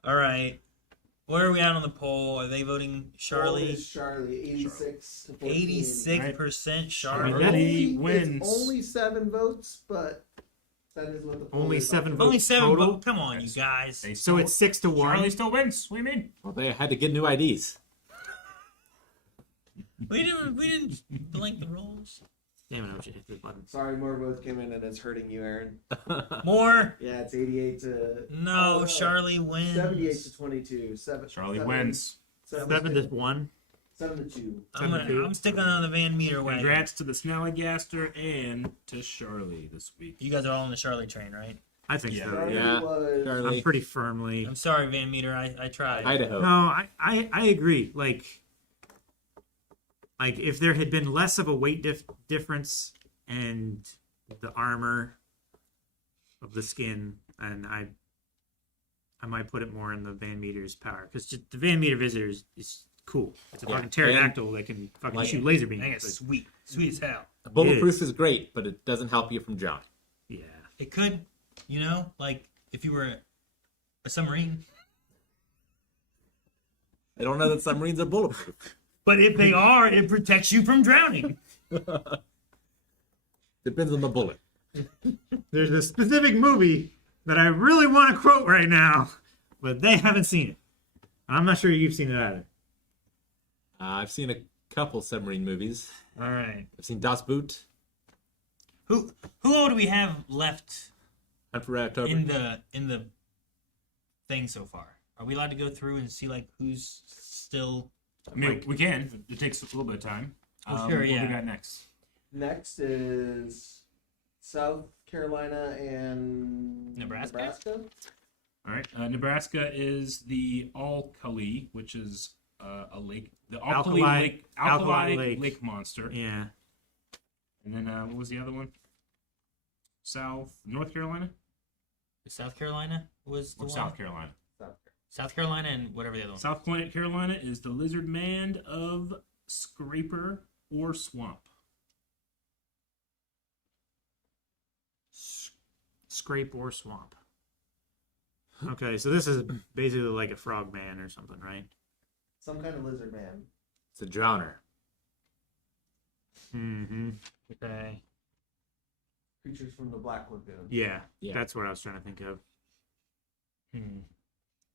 All right. Where are we at on the poll? Are they voting Poll Charlie? is Charlie, 86 to 14. 86% It's Charlie. Marietta only, wins. It's only 7 votes, but that is what the poll Only is 7 up votes. Only 7 total? votes. Come on, you guys. They So still- it's 6 to 1. Charlie still wins. What do you mean? Well, they had to get new IDs. We didn't blank the rolls. Damn it, I wish I hit this button. to. Sorry, more votes came in and it's hurting you, Aaron. More. Yeah, it's 88 to... No, Oh, Charlie wins. 78 to 22. Charlie wins. 7 to 1. 7-2. I'm sticking on the Van Meter wagon. Congrats to the Snallygaster and to Charlie this week. You guys are all on the Charlie train, right? I think Yeah. so. Charlie Yeah. was Charlie. I'm pretty firmly. I'm sorry, Van Meter. I tried. Idaho. No, I agree. Like if there had been less of a weight difference and the armor of the skin, and I might put it more in the Van Meter's power, because the Van Meter Visitor is cool. It's a Yeah, fucking pterodactyl that can fucking like- shoot laser Dang, beams. it's sweet. Sweet as hell. Bulletproof is great, but it doesn't help you from drowning. Yeah. It could, like if you were a submarine. I don't know that submarines are bulletproof. But if they are, it protects you from drowning. Depends on the bullet. There's a specific movie that I really want to quote right now, but they haven't seen it. I'm not sure you've seen it either. I've seen a couple submarine movies. All right. I've seen Das Boot, Who all do we have left Hunt for Red October. in the thing so far? Are we allowed to go through and see like who's still? I mean, we can. It takes a little bit of time. Oh, sure, What yeah. do we got next? Next is South Carolina and Nebraska? All right. Nebraska is the Alkali, which is a lake. The Alkali Alkali Lake. lake monster. Yeah. And then what was the other one? North Carolina South Carolina was the or one. South Carolina? South Carolina and whatever the other one. South Carolina is the lizard man of Scraper or Swamp. Scrape or swamp. Okay, so this is basically like a frog man or something, right? Some kind of lizard man. It's a drowner. Mm-hmm. Okay. Creatures from the Black Lagoon. Yeah, Yeah. that's what I was trying to think of. Do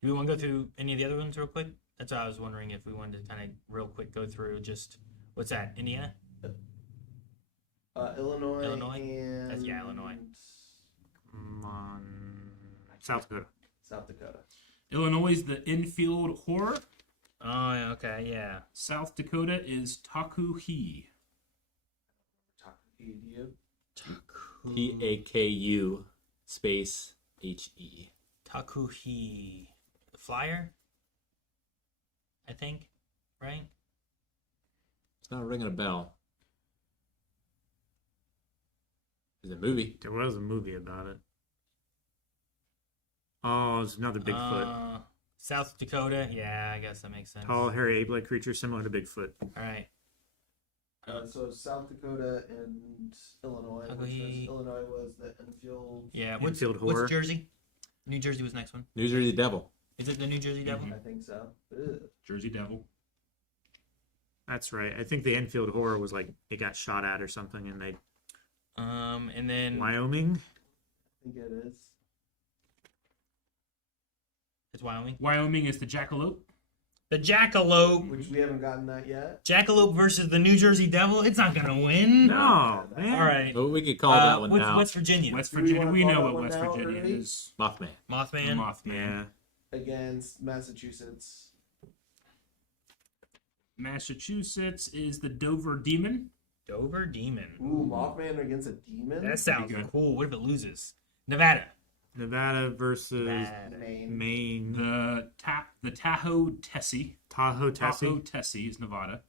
we want to go through any of the other ones real quick? That's what I was wondering if we wanted to kind of real quick go through just what's that? Indiana? Illinois. Illinois? And That's- yeah, Illinois. South Dakota. South Dakota. Illinois is the infield horror. Oh, yeah, okay, yeah. South Dakota is Taku-Hi. Taku. Taku space HE. Takuhi. The Flyer? I think, right? It's not ringing a bell. It's a movie. There was a movie about it. Oh, it's another Bigfoot. South Dakota. Yeah, I guess that makes sense. Tall, hairy, ape-like creature similar to Bigfoot. All right. So South Dakota and Illinois. Which Taku-Hi. was, Illinois was the infield. Yeah. Infield horror. What's Jersey? New Jersey was next one. New Jersey Devil. Is it the New Jersey Devil? I think so. Ugh. Jersey Devil. That's right. I think the infield horror was like it got shot at or something, and they And then Wyoming. I think it is. it's Wyoming. Wyoming is the Jackalope. The Jackalope. Which we haven't gotten that yet. Jackalope versus the New Jersey Devil. It's not gonna win. No, man. All right. But we could call that one what's now. West Virginia. West Do we Virginia. wanna We call know that what one West now Virginia already? is. Mothman. The Mothman. Mothman. Yeah. Against Massachusetts. Massachusetts is the Dover Demon. Dover Demon. Ooh, Mothman against a demon? That sounds good. cool. What if it loses? Nevada. Nevada versus Maine. Maine. The Tahoe Tessie. Tahoe Tahoe Tessie. Tessie is Nevada.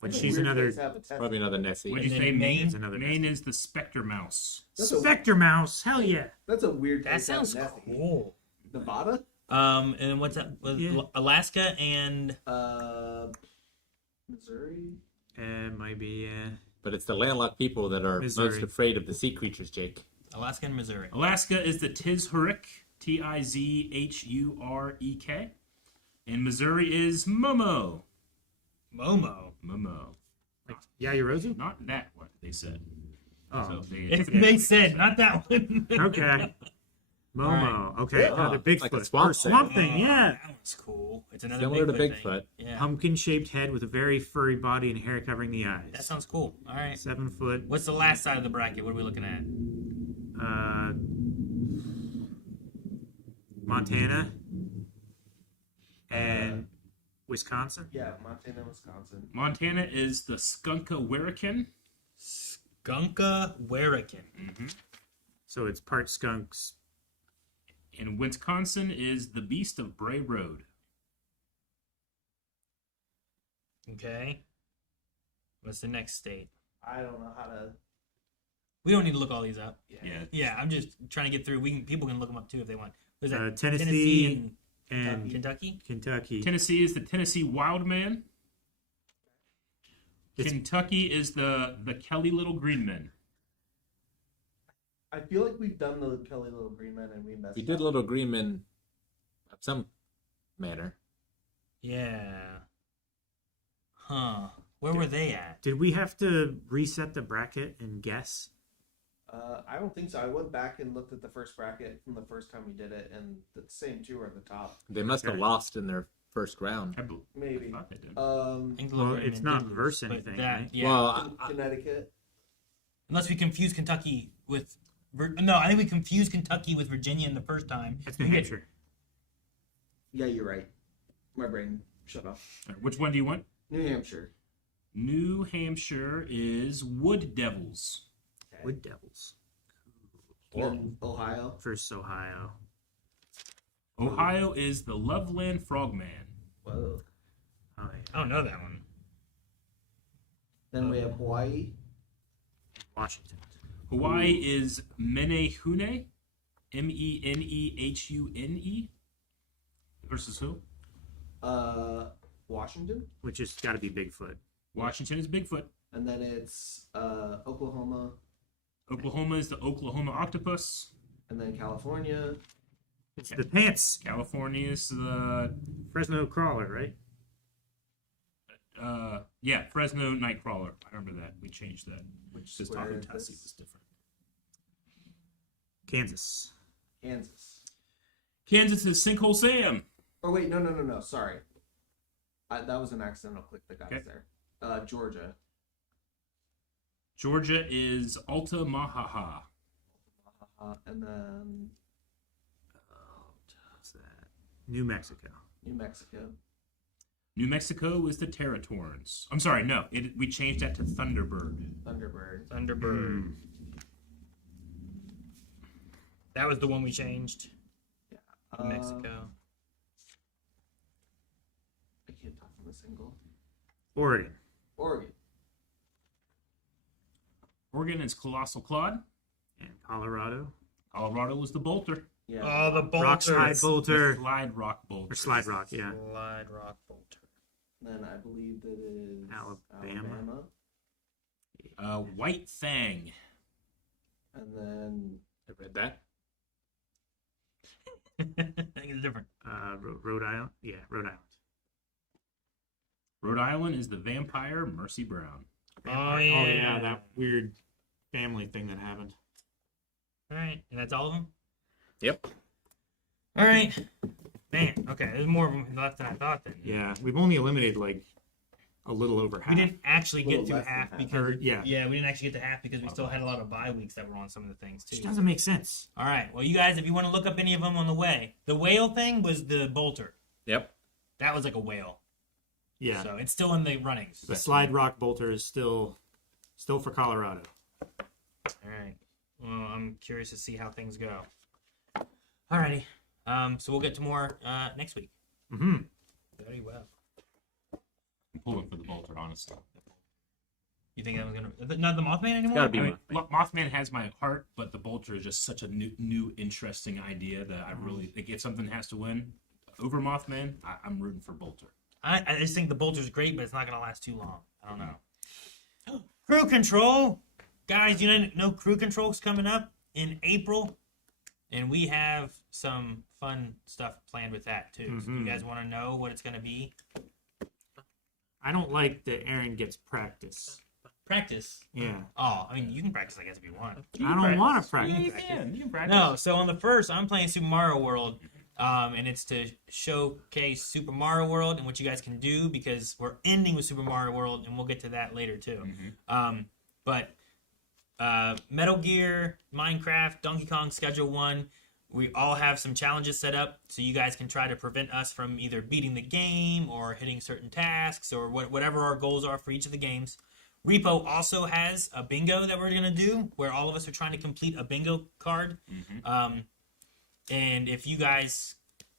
But That's a she's weird another place to have a Tessie. Probably another Nessie. What And did you then say? Maine? It's another Maine is the Spectre Mouse. That's a, Spectre Mouse. Hell yeah. that's a weird That place to have sounds a Nessie. cool. Nevada? And then what's that? Yeah. Alaska and Missouri? Might be, yeah. But it's the landlocked people that are Missouri. most afraid of the sea creatures, Jake. Alaska and Missouri. Alaska is the Tizhurek. Tizhurek. And Missouri is Momo. Momo. Momo. Like Yayarozu? Not that one, they said. Oh. So They said, not that one. Okay. Momo. Okay, Yeah. another Like Bigfoot. a swamp Or swamp Oh, thing, yeah. That one's cool. It's another Similar to Bigfoot. Bigfoot. Thing. Yeah. Pumpkin-shaped head with a very furry body and hair covering the eyes. That sounds cool. All right. 7 foot. What's the last side of the bracket? What are we looking at? Montana and Wisconsin. Yeah, Montana, Wisconsin. Montana is the Skunkawarakan. Skunkawarakan. So it's part skunks. And Wisconsin is the Beast of Bray Road. Okay. What's the next state? I don't know how to. We don't need to look all these up. Yeah. Yeah, I'm just trying to get through. People can look them up too if they want. Was that Tennessee and and Kentucky? Kentucky. Tennessee is the Tennessee Wildman. It's- Kentucky is the Kelly Little Green Men. I feel like we've done the Kelly Little Green Men and we messed We up. did Little Green Men of some manner. Yeah. Huh. Where were they at? Did we have to reset the bracket and guess? I don't think so. I went back and looked at the first bracket from the first time we did it, and the same two are at the top. They must have Okay. lost in their first round. Maybe. thought they did. I think Well, Little it's Green not did lose, verse but anything, that- right? Yeah. Well, Connecticut. Unless we confuse Kentucky with. No, I think we confused Kentucky with Virginia in the first time. That's New You get- Hampshire. Yeah, you're right. My brain shut off. All right, which one do you want? New Hampshire. New Hampshire is Wood Devils. Okay. Wood Devils Then Ohio. versus Ohio. Ohio is the Loveland Frogman. Whoa. Oh, yeah. I don't know that one. Then we have Hawaii. Washington. Hawaii is Menehune, Menehune. Versus who? Washington. Which has got to be Bigfoot. Washington is Bigfoot. And then it's Oklahoma. Oklahoma is the Oklahoma Octopus. And then California. It's the pants. California is the Fresno crawler, right? Fresno Nightcrawler. I remember that. We changed that. Which Just square talking is Tassie this? was different. Kansas. Kansas. Kansas is Sinkhole Sam. Oh wait, no. Sorry, that was an accidental click that got us Okay. there. Georgia. Georgia is Alta Mahaha. And then What's that? New Mexico. New Mexico. New Mexico is the Territorns. I'm sorry, no. We changed that to Thunderbird. Thunderbird. Thunderbird. That was the one we changed. Mexico. I can't talk from a single. Oregon. Oregon. Oregon is Colossal Claude. And Colorado. Colorado is the Bolter. Yeah. Oh, the bolter. Rock slide bolter. Slide Rock Bolter. Or slide rock, yeah. Slide rock bolter. Then I believe that is Alabama. White Fang. And then I read that. I think it's different. Rhode Island. Yeah, Rhode Island. Rhode Island is the Vampire Mercy Brown. Oh, yeah. Oh, yeah, that weird family thing that happened. All right, and that's all of them. Yep. All right, man. Okay, there's more of them left than I thought. Then Yeah, we've only eliminated like a little over half. we didn't actually Little get through less than half half. because Yeah. we didn't actually get to half because we still had a lot of bye weeks that were on some of the things too. Which doesn't make sense. All right, well, you guys, if you want to look up any of them on the way, the whale thing was the bolter. Yep. That was like a whale. Yeah. So it's still in the runnings. The slide rock bolter is still for Colorado. All right. Well, I'm curious to see how things go. Alrighty. So we'll get to more next week. Mm-hmm. Very well. I'm pulling for the Bolter, honestly. You think that was gonna not the Mothman anymore? Gotta be I mean, Mothman. Mothman has my heart, but the Bolter is just such a new interesting idea that I really think if something has to win over Mothman, I'm rooting for Bolter. I just think the bolter's great, but it's not gonna last too long. I don't know. Crew control, guys. You know, crew control's coming up in April, and we have some fun stuff planned with that too. So you guys want to know what it's gonna be? I don't like that Aaron gets practice. Practice. Yeah. Oh, I mean, you can practice, I guess, if you want. I don't want to practice. Yeah, you can. You can practice. No, so on the first, I'm playing Super Mario World, and it's to showcase Super Mario World and what you guys can do because we're ending with Super Mario World, and we'll get to that later too. But Metal Gear, Minecraft, Donkey Kong Schedule 1, we all have some challenges set up so you guys can try to prevent us from either beating the game or hitting certain tasks or whatever our goals are for each of the games. Repo also has a bingo that we're going to do where all of us are trying to complete a bingo card. And if you guys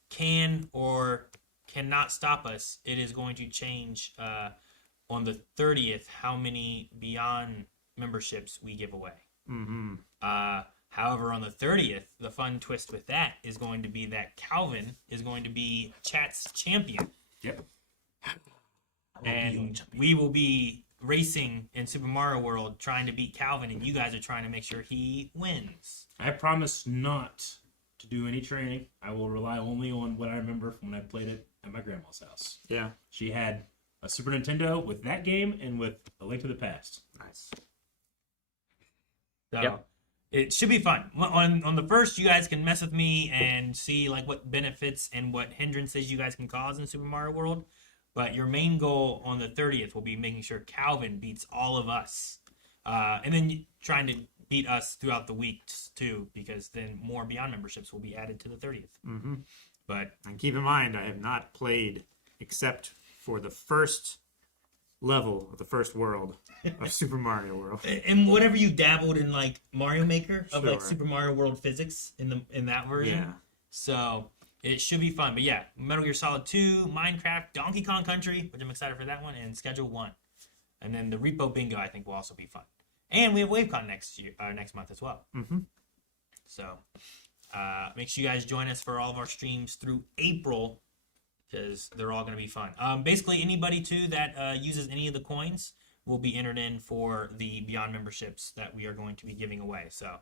can or cannot stop us, it is going to change on the 30th how many Beyond memberships we give away. However, on the 30th, the fun twist with that is going to be that Calvin is going to be chat's champion. Yep. And we will be racing in Super Mario World trying to beat Calvin, and you guys are trying to make sure he wins. I promise not to do any training. I will rely only on what I remember from when I played it at my grandma's house. Yeah. She had a Super Nintendo with that game and with A Link to the Past. Nice. So Yep. it should be fun. On the first, you guys can mess with me and see like what benefits and what hindrances you guys can cause in Super Mario World. But your main goal on the 30th will be making sure Calvin beats all of us. And then trying to beat us throughout the weeks too, because then more Beyond memberships will be added to the 30th. But And keep in mind, I have not played except for the first level of the first world of Super Mario World. and whatever you dabbled in like Mario Maker of like Sure. Super Mario World physics in that version. Yeah. So it should be fun. But yeah, Metal Gear Solid 2, Minecraft, Donkey Kong Country, which I'm excited for that one, and Schedule 1. And then the Repo Bingo I think will also be fun. And we have Wavecon next month as well. So make sure you guys join us for all of our streams through April because they're all going to be fun. Basically, anybody too that uses any of the coins will be entered in for the Beyond memberships that we are going to be giving away. So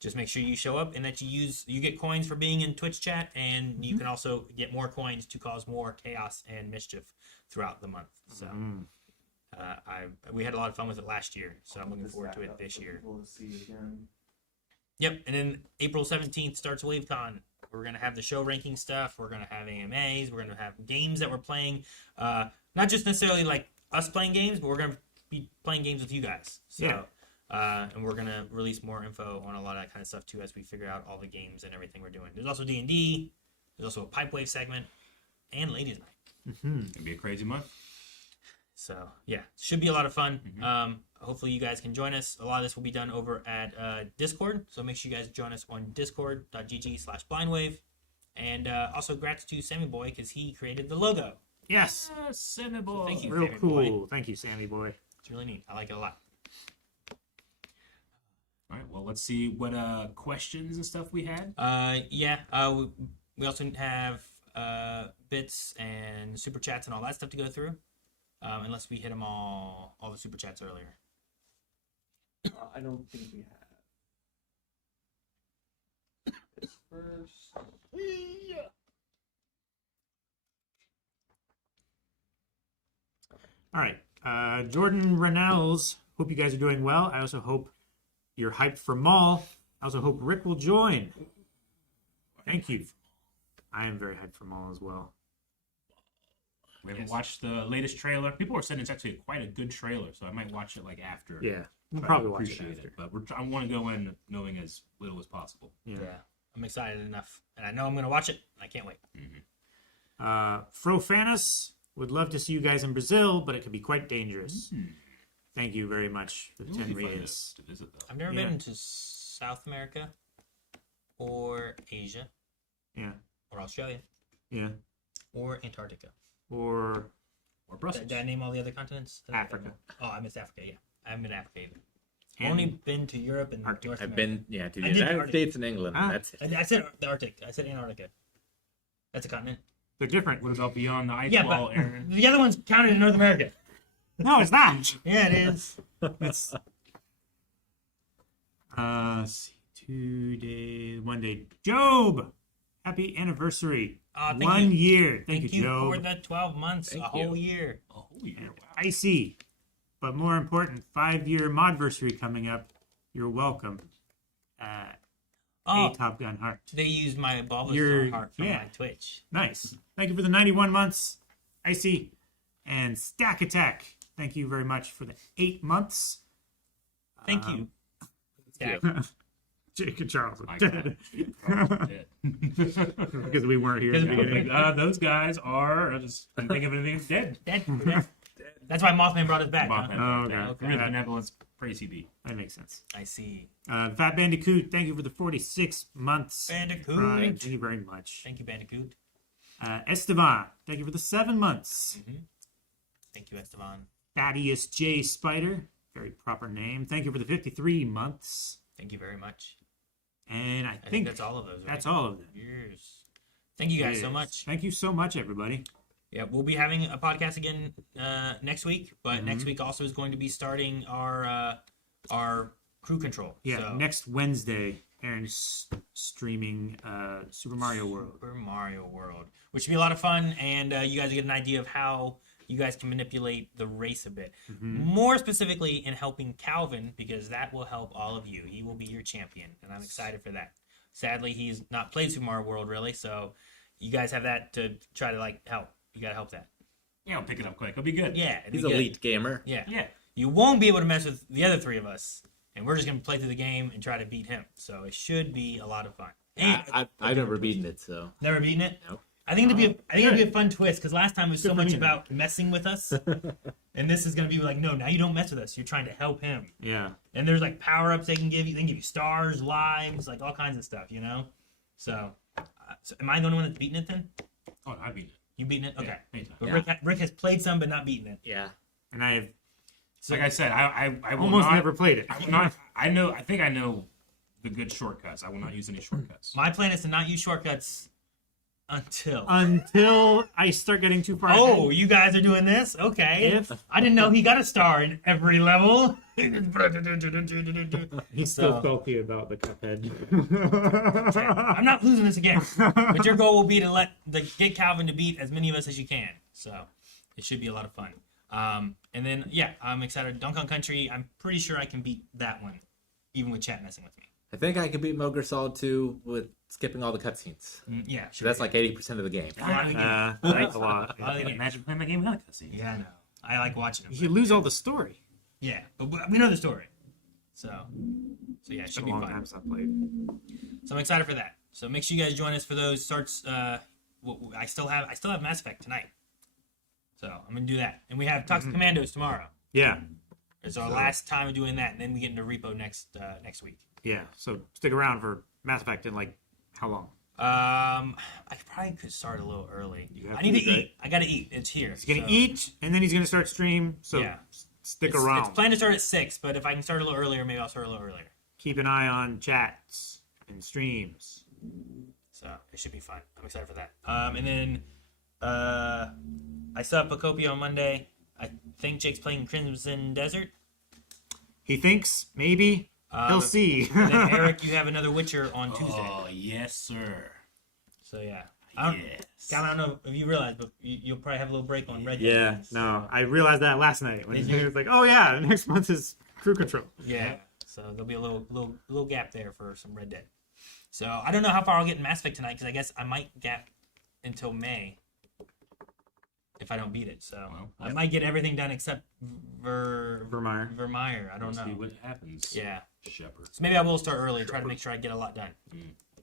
just make sure you show up and that you get coins for being in Twitch chat, and you can also get more coins to cause more chaos and mischief throughout the month. So we had a lot of fun with it last year, so I'm looking forward to it this year. We'll see again. Yep, and then April 17th starts Wavecon. We're going to have the show ranking stuff. We're going to have AMAs. We're going to have games that we're playing. Not just necessarily like us playing games, but we're going to be playing games with you guys. So, Yeah. And we're going to release more info on a lot of that kind of stuff too as we figure out all the games and everything we're doing. There's also D&D. There's also a Pipe Wave segment and Ladies Night. It'll be a crazy month. So, yeah, should be a lot of fun. Hopefully you guys can join us. A lot of this will be done over at Discord. So make sure you guys join us on discord.gg/blindwave. And also grats to Sammy Boy because he created the logo. Yes. Sammy boy. Thank you. Real Sammy cool. Boy. Thank you, Sammy boy. It's really neat. I like it a lot. All right, well, let's see what questions and stuff we had. We also have bits and super chats and all that stuff to go through. Unless we hit them all the super chats earlier. I don't think we have. It's first. All right. Jordan Renals, hope you guys are doing well. I also hope you're hyped for Maul. I also hope Rick will join. Thank you. I am very hyped for Maul as well. We haven't watched the latest trailer. People are saying it's actually quite a good trailer, so I might watch it like after. Yeah. We'll Try to probably watch it appreciate after. But I want to go in knowing as little as possible. Yeah. I'm excited enough. And I know I'm going to watch it. And I can't wait. Frofanus would love to see you guys in Brazil, but it could be quite dangerous. Thank you very much for the It would 10 be fun readers. to visit, though. I've never Yeah. been to South America or Asia Yeah. or Australia Yeah. or Antarctica. Or Or Brussels. Did I name all the other continents? Africa. Oh, I missed Africa, yeah. I haven't been to Africa either. I've And- only been to Europe and Arctic. North I've America. been, to the I did the United Arctic. States and England. Ah. That's it. I said the Arctic. I said Antarctica. That's a continent. they're different. What about beyond the ice Yeah, wall, but Aaron? the other one's counted in North America. No, it's not. Yeah, it is. It's let's see, 2 days, 1 day. Job, happy anniversary. Thank 1 you. year. Thank Thank you, you Job. for the 12 months, Thank a whole you. year. Oh, yeah, wow. Icy, but more important, 5-year modversary coming up. You're welcome. Oh, A Top Gun Heart. they used my You're- Bulbasaur heart from yeah. my Twitch. Nice. Thank you for the 91 months, Icy. And Stack Attack. Thank you very much for the 8 months. Thank you. Yeah. Jake and Charles are My dead. God. Dead. Because we weren't here at the beginning. Those guys are. I just couldn't think of anything dead. Dead. That's why Mothman brought us back. Huh? Oh, okay. Okay. Real benevolence, praise CB. That makes sense. I see. Fat Bandicoot, thank you for the 46 months. Bandicoot. Prime. Thank you very much. Thank you, Bandicoot. Esteban, thank you for the 7 months. Thank you, Esteban. Thaddeus J. Spider, very proper name. Thank you for the 53 months. Thank you very much. And I I think that's all of those. Right? that's all of them. Yes. Thank you guys so Yes. much. Thank you so much, everybody. Yeah, we'll be having a podcast again next week, but next week also is going to be starting our crew control. Yeah, So, next Wednesday, Aaron's streaming Super Mario World. Super Mario World, which will be a lot of fun, and you guys get an idea of how you guys can manipulate the race a bit. More specifically in helping Calvin, because that will help all of you. He will be your champion, and I'm excited for that. Sadly, he's not played Super Mario World, really, so you guys have that to try to, help. You gotta help that. Yeah, I'll pick it up quick. It'll be good. Yeah, it'd He's be good. elite gamer. Yeah. Yeah. You won't be able to mess with the other three of us, and we're just gonna play through the game and try to beat him. So it should be a lot of fun. And I've never beaten it, so. never beaten it. No. I think it'd be a fun twist because last time it was so Good for much you. about messing with us, and this is gonna be like, no, now you don't mess with us. You're trying to help him. Yeah. And there's power ups they can give you. They can give you stars, lives, all kinds of stuff. So am I the only one that's beaten it then? Oh, I beat it. You beaten it? Okay. Yeah, anytime. But Yeah. Rick has played some, but not beaten it. Yeah. And I have So, like I said, I will almost not, never played it. I will not. I think I know the good shortcuts. I will not use any shortcuts. My plan is to not use shortcuts until. Until I start getting too far Oh, ahead. you guys are doing this? Okay. If- I didn't know he got a star in every level. He's still salty about the Cuphead. I'm not losing this again. But your goal will be to get Calvin to beat as many of us as you can. So it should be a lot of fun. And then, yeah, I'm excited. Donkey Kong Country, I'm pretty sure I can beat that one, even with chat messing with me. I think I could beat Metal Gear Solid 2 with skipping all the cutscenes. Yeah, So sure. that's like 80% of the game. That's a lot. I like it. Imagine playing that game without cutscenes. Yeah, I know. I like watching them. You lose all the story. Yeah, but we know the story. So yeah, it It's a should be long fun. time since I played. So I'm excited for that. So make sure you guys join us for those starts. I still have Mass Effect tonight. So I'm gonna do that, and we have Toxic Commandos tomorrow. Yeah. It's our last time of doing that, and then we get into Repo next week. Yeah. So stick around for Mass Effect in how long? I probably could start a little early. You have I need to food, right? eat. I gotta eat. It's here. He's gonna so- eat, and then he's gonna start stream. So Yeah. stick It's around. planned to start at 6, but if I can start a little earlier, maybe I'll start a little earlier. Keep an eye on chats and streams. So it should be fun. I'm excited for that. And then I still have Pocopia on Monday. I think Jake's playing Crimson Desert. He thinks maybe he'll see. And then Eric, you have another Witcher on Tuesday. Oh yes, sir. So yeah. I don't know if you realize, but you'll probably have a little break on Red Dead. Yeah. No, I realized that last night when he was like, "Oh yeah, next month is Crew Control." Yeah. So there'll be a little gap there for some Red Dead. So I don't know how far I'll get in Mass Effect tonight because I guess I might gap until May if I don't beat it. So I might get everything done except Vermeer. I don't know. See what happens. Yeah. Shepard. So maybe I will start early and try to make sure I get a lot done.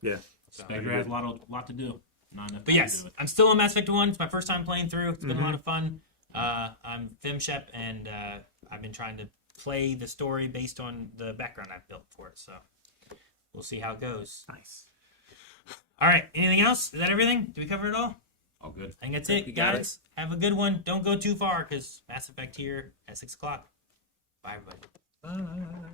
Yeah. Spectre has a lot to do. Not enough But time yes, to do it. I'm still on Mass Effect 1. It's my first time playing through. It's been a lot of fun. I'm FemShep, and I've been trying to play the story based on the background I've built for it. So we'll see how it goes. Nice. All right. Anything else? Is that everything? Did we cover it all? All good. I think that's You it, got guys. Have a good one. Don't go too far because Mass Effect here at 6 o'clock. Bye, everybody. Bye.